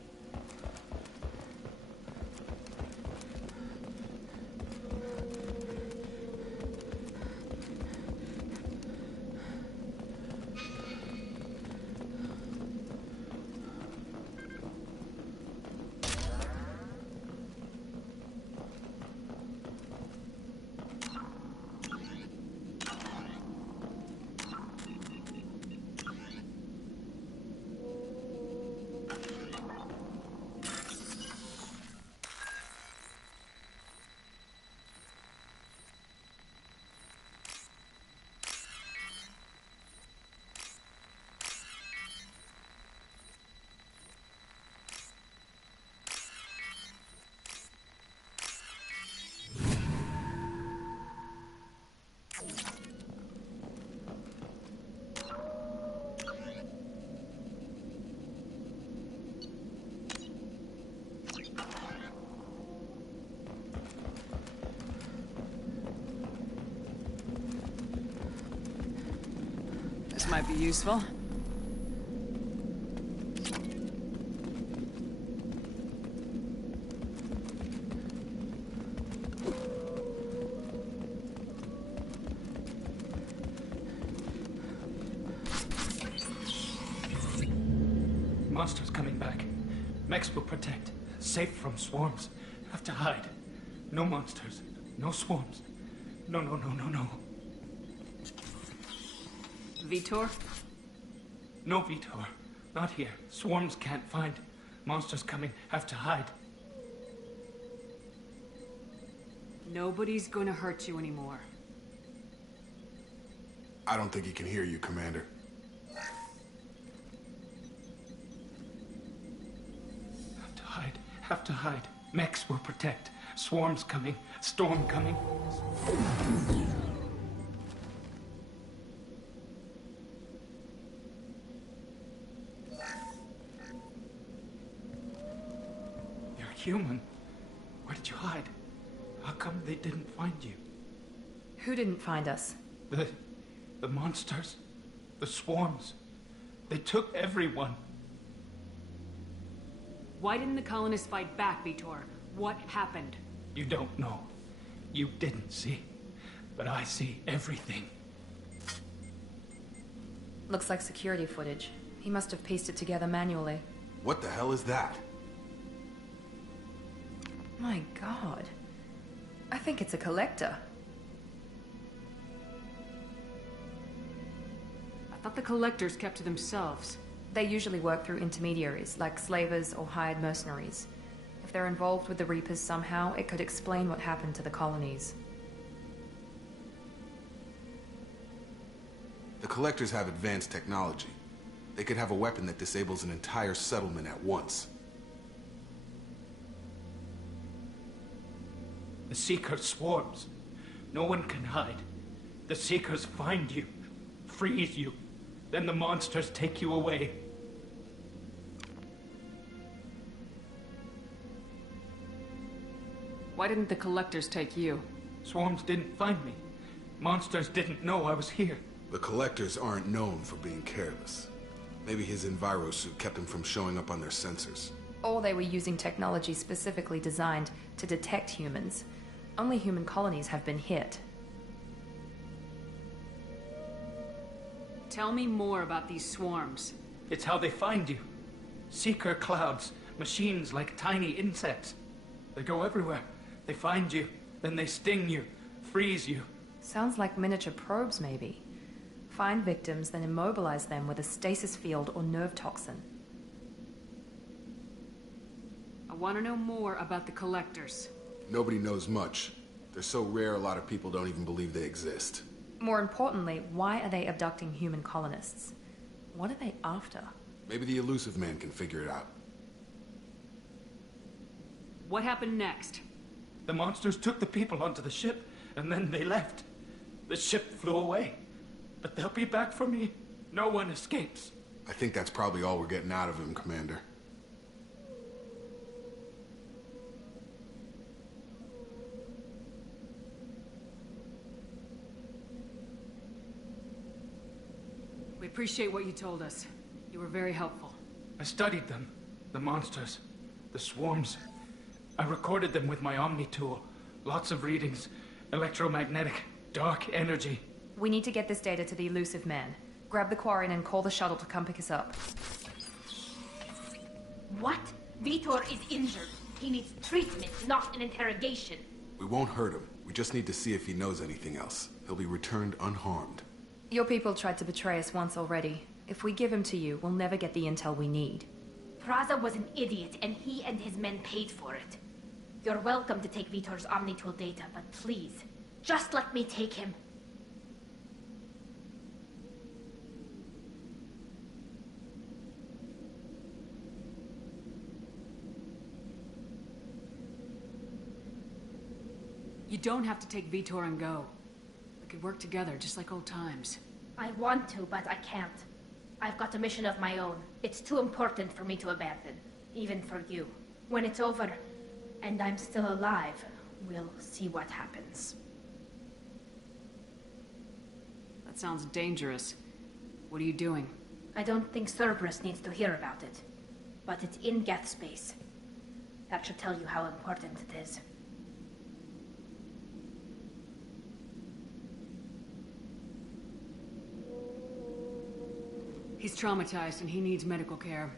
This might be useful. Monsters coming back. Mechs will protect. Safe from swarms. Have to hide. No monsters. No swarms. No, no, no, no, no. Vitor? No, Vitor. Not here. Swarms can't find. Monsters coming. Have to hide. Nobody's gonna hurt you anymore. I don't think he can hear you, Commander. Have to hide. Have to hide. Mechs will protect. Swarms coming. Storm coming. You're human. Where did you hide? How come they didn't find you? Who didn't find us? The monsters. The swarms. They took everyone. Why didn't the colonists fight back, Vitor? What happened? You don't know. You didn't see. But I see everything. Looks like security footage. He must have pieced it together manually. What the hell is that? My god. I think it's a collector. I thought the collectors kept to themselves. They usually work through intermediaries, like slavers or hired mercenaries. If they're involved with the Reapers somehow, it could explain what happened to the colonies. The Collectors have advanced technology. They could have a weapon that disables an entire settlement at once. The Seekers swarms. No one can hide. The Seekers find you, freeze you. Then the monsters take you away. Why didn't the collectors take you? Swarms didn't find me. Monsters didn't know I was here. The Collectors aren't known for being careless. Maybe his envirosuit kept him from showing up on their sensors. Or they were using technology specifically designed to detect humans. Only human colonies have been hit. Tell me more about these swarms. It's how they find you. Seeker clouds, machines like tiny insects. They go everywhere. They find you, then they sting you, freeze you. Sounds like miniature probes, maybe. Find victims, then immobilize them with a stasis field or nerve toxin. I want to know more about the collectors. Nobody knows much. They're so rare, a lot of people don't even believe they exist. More importantly, why are they abducting human colonists? What are they after? Maybe the Elusive Man can figure it out. What happened next? The monsters took the people onto the ship, and then they left. The ship flew away. But they'll be back for me. No one escapes. I think that's probably all we're getting out of him, Commander. appreciate what you told us. You were very helpful. I studied them. The monsters. The swarms. I recorded them with my Omni tool. Lots of readings. Electromagnetic. Dark energy. We need to get this data to the elusive man. Grab the Quarian and call the shuttle to come pick us up. What? Vitor is injured. He needs treatment, not an interrogation. We won't hurt him. We just need to see if he knows anything else. He'll be returned unharmed. Your people tried to betray us once already. If we give him to you, we'll never get the intel we need. Praza was an idiot, and he and his men paid for it. You're welcome to take Vitor's Omnitool data, but please, just let me take him. You don't have to take Vitor and go. We could work together, just like old times. I want to, but I can't. I've got a mission of my own. It's too important for me to abandon, even for you. When it's over, and I'm still alive, we'll see what happens. That sounds dangerous. What are you doing? I don't think Cerberus needs to hear about it. But it's in Geth space. That should tell you how important it is. He's traumatized and he needs medical care.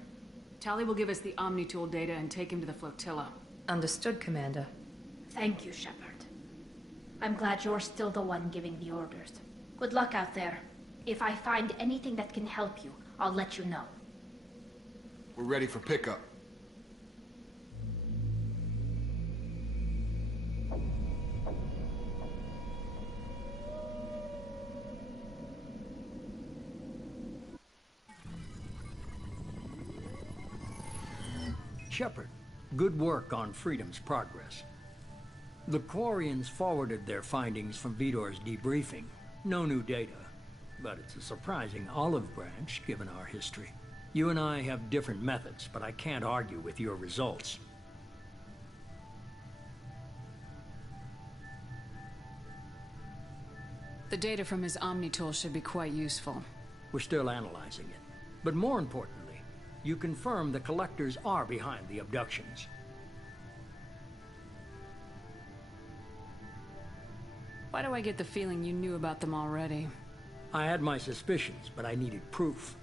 Tali will give us the Omnitool data and take him to the flotilla. Understood, Commander. Thank you, Shepard. I'm glad you're still the one giving the orders. Good luck out there. If I find anything that can help you, I'll let you know. We're ready for pickup. Shepard, good work on Freedom's progress. The Quarians forwarded their findings from Vitor's debriefing. No new data, but it's a surprising olive branch given our history. You and I have different methods, but I can't argue with your results. The data from his Omnitool should be quite useful. We're still analyzing it. But more importantly, you confirm the Collectors are behind the abductions. Why do I get the feeling you knew about them already? I had my suspicions, but I needed proof.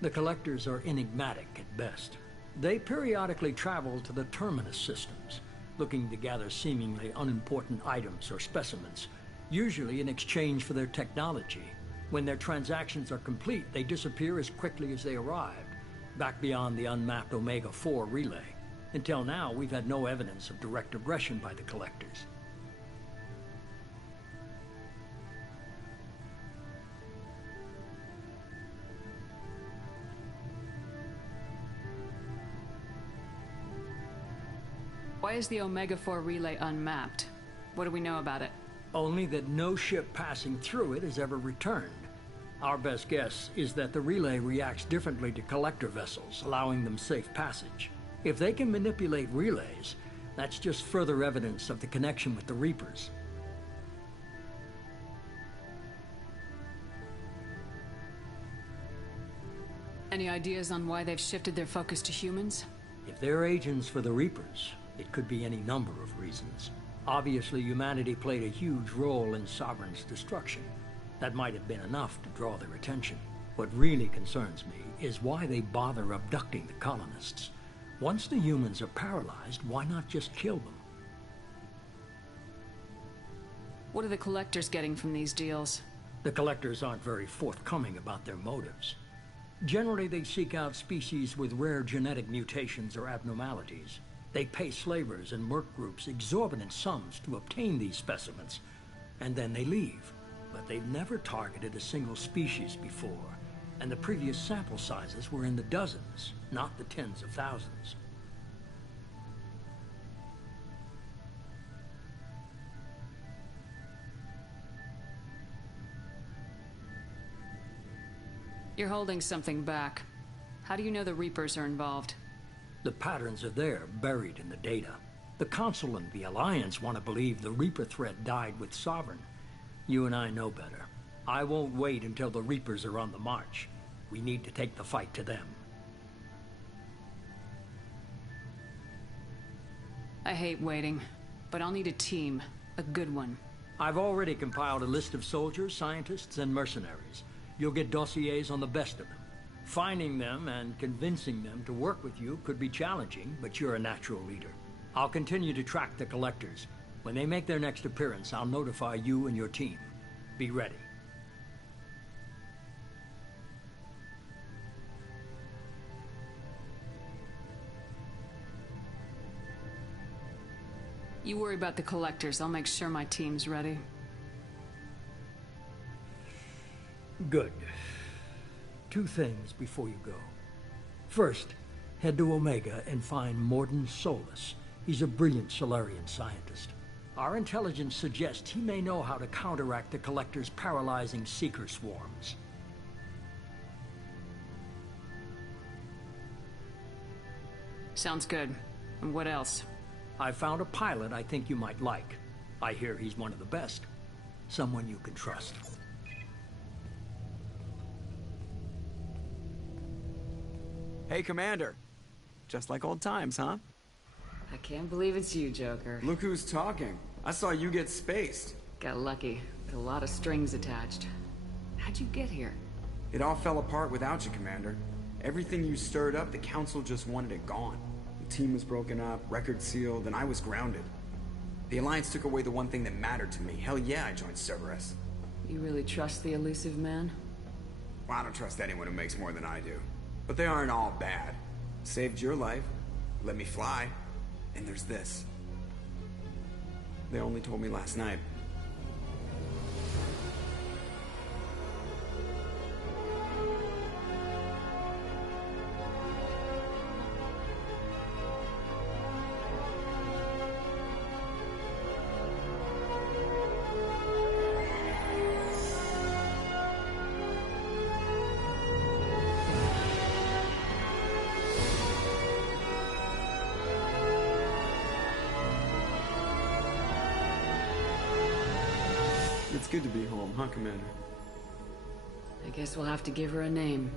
The Collectors are enigmatic at best. They periodically travel to the Terminus systems, looking to gather seemingly unimportant items or specimens, usually in exchange for their technology. When their transactions are complete, they disappear as quickly as they arrived, back beyond the unmapped Omega-4 relay. Until now, we've had no evidence of direct aggression by the Collectors. Why is the Omega-4 relay unmapped? What do we know about it? Only that no ship passing through it has ever returned. Our best guess is that the relay reacts differently to collector vessels, allowing them safe passage. If they can manipulate relays, that's just further evidence of the connection with the Reapers. Any ideas on why they've shifted their focus to humans? If they're agents for the Reapers, it could be any number of reasons. Obviously, humanity played a huge role in Sovereign's destruction. That might have been enough to draw their attention. What really concerns me is why they bother abducting the colonists. Once the humans are paralyzed, why not just kill them? What are the Collectors getting from these deals? The Collectors aren't very forthcoming about their motives. Generally, they seek out species with rare genetic mutations or abnormalities. They pay slavers and merc groups exorbitant sums to obtain these specimens, and then they leave. But they've never targeted a single species before, and the previous sample sizes were in the dozens, not the tens of thousands. You're holding something back. How do you know the Reapers are involved? The patterns are there, buried in the data. The Council and the Alliance want to believe the Reaper threat died with Sovereign. You and I know better. I won't wait until the Reapers are on the march. We need to take the fight to them. I hate waiting, but I'll need a team. A good one. I've already compiled a list of soldiers, scientists, and mercenaries. You'll get dossiers on the best of them. Finding them and convincing them to work with you could be challenging, but you're a natural leader. I'll continue to track the collectors. When they make their next appearance, I'll notify you and your team. Be ready. You worry about the collectors. I'll make sure my team's ready. Good. 2 things before you go. First, head to Omega and find Morden Solus. He's a brilliant Solarian scientist. Our intelligence suggests he may know how to counteract the Collector's paralyzing Seeker swarms. Sounds good. And what else? I found a pilot I think you might like. I hear he's one of the best. Someone you can trust. Hey, Commander. Just like old times, huh? I can't believe it's you, Joker. Look who's talking. I saw you get spaced. Got lucky. With a lot of strings attached. How'd you get here? It all fell apart without you, Commander. Everything you stirred up, the Council just wanted it gone. The team was broken up, record sealed, and I was grounded. The Alliance took away the one thing that mattered to me. Hell yeah, I joined Cerberus. You really trust the elusive man? Well, I don't trust anyone who makes more than I do. But they aren't all bad. Saved your life, let me fly, and there's this. They only told me last night. It's good to be home, huh, Commander? I guess we'll have to give her a name.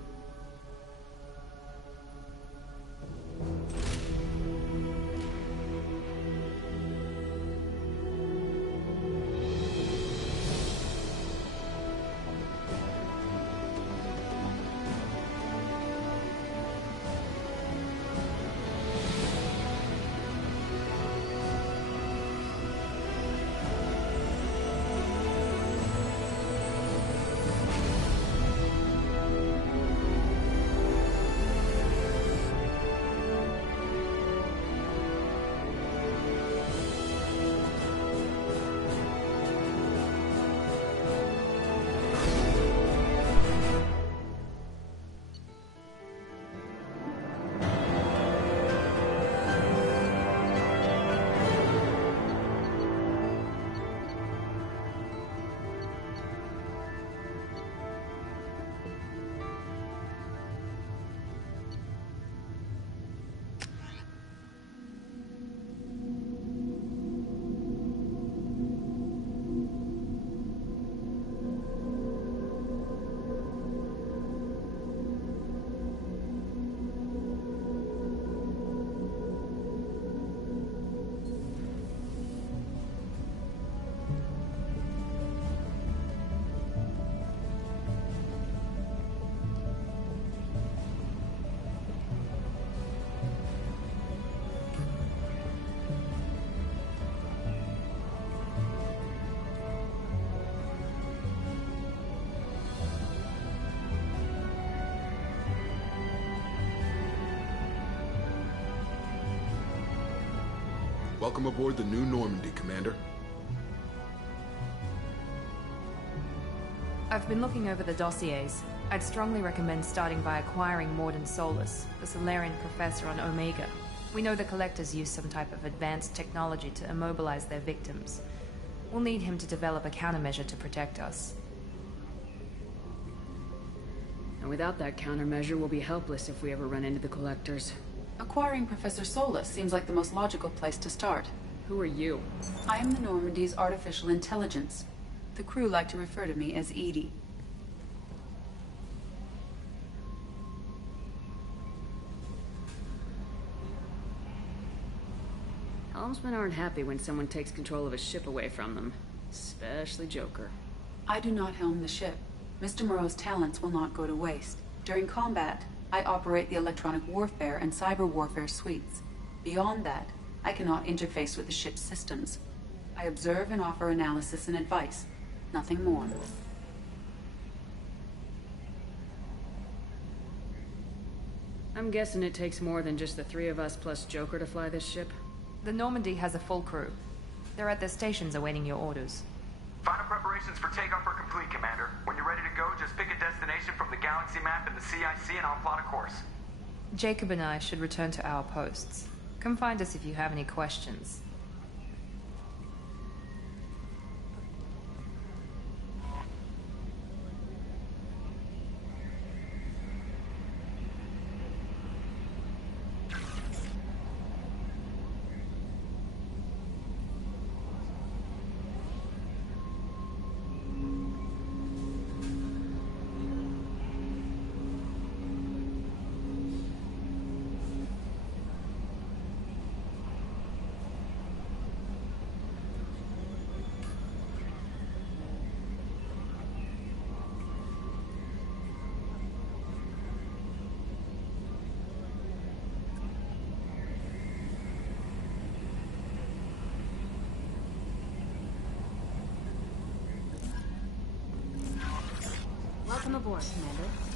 Welcome aboard the New Normandy, Commander. I've been looking over the dossiers. I'd strongly recommend starting by acquiring Morden Solus, the Solarian professor on Omega. We know the Collectors use some type of advanced technology to immobilize their victims. We'll need him to develop a countermeasure to protect us. And without that countermeasure, we'll be helpless if we ever run into the Collectors. Acquiring Professor Solus seems like the most logical place to start. Who are you? I am the Normandy's artificial intelligence. The crew like to refer to me as Edie. Helmsmen aren't happy when someone takes control of a ship away from them. Especially Joker. I do not helm the ship. Mr. Moreau's talents will not go to waste. During combat, I operate the electronic warfare and cyber warfare suites. Beyond that, I cannot interface with the ship's systems. I observe and offer analysis and advice. Nothing more. I'm guessing it takes more than just the three of us plus Joker to fly this ship. The Normandy has a full crew. They're at their stations awaiting your orders. Final preparations for takeoff are complete, Commander. When you're ready to go, just pick a destination from the galaxy map in the CIC and I'll plot a course. Jacob and I should return to our posts. Come find us if you have any questions. Welcome aboard, Commander.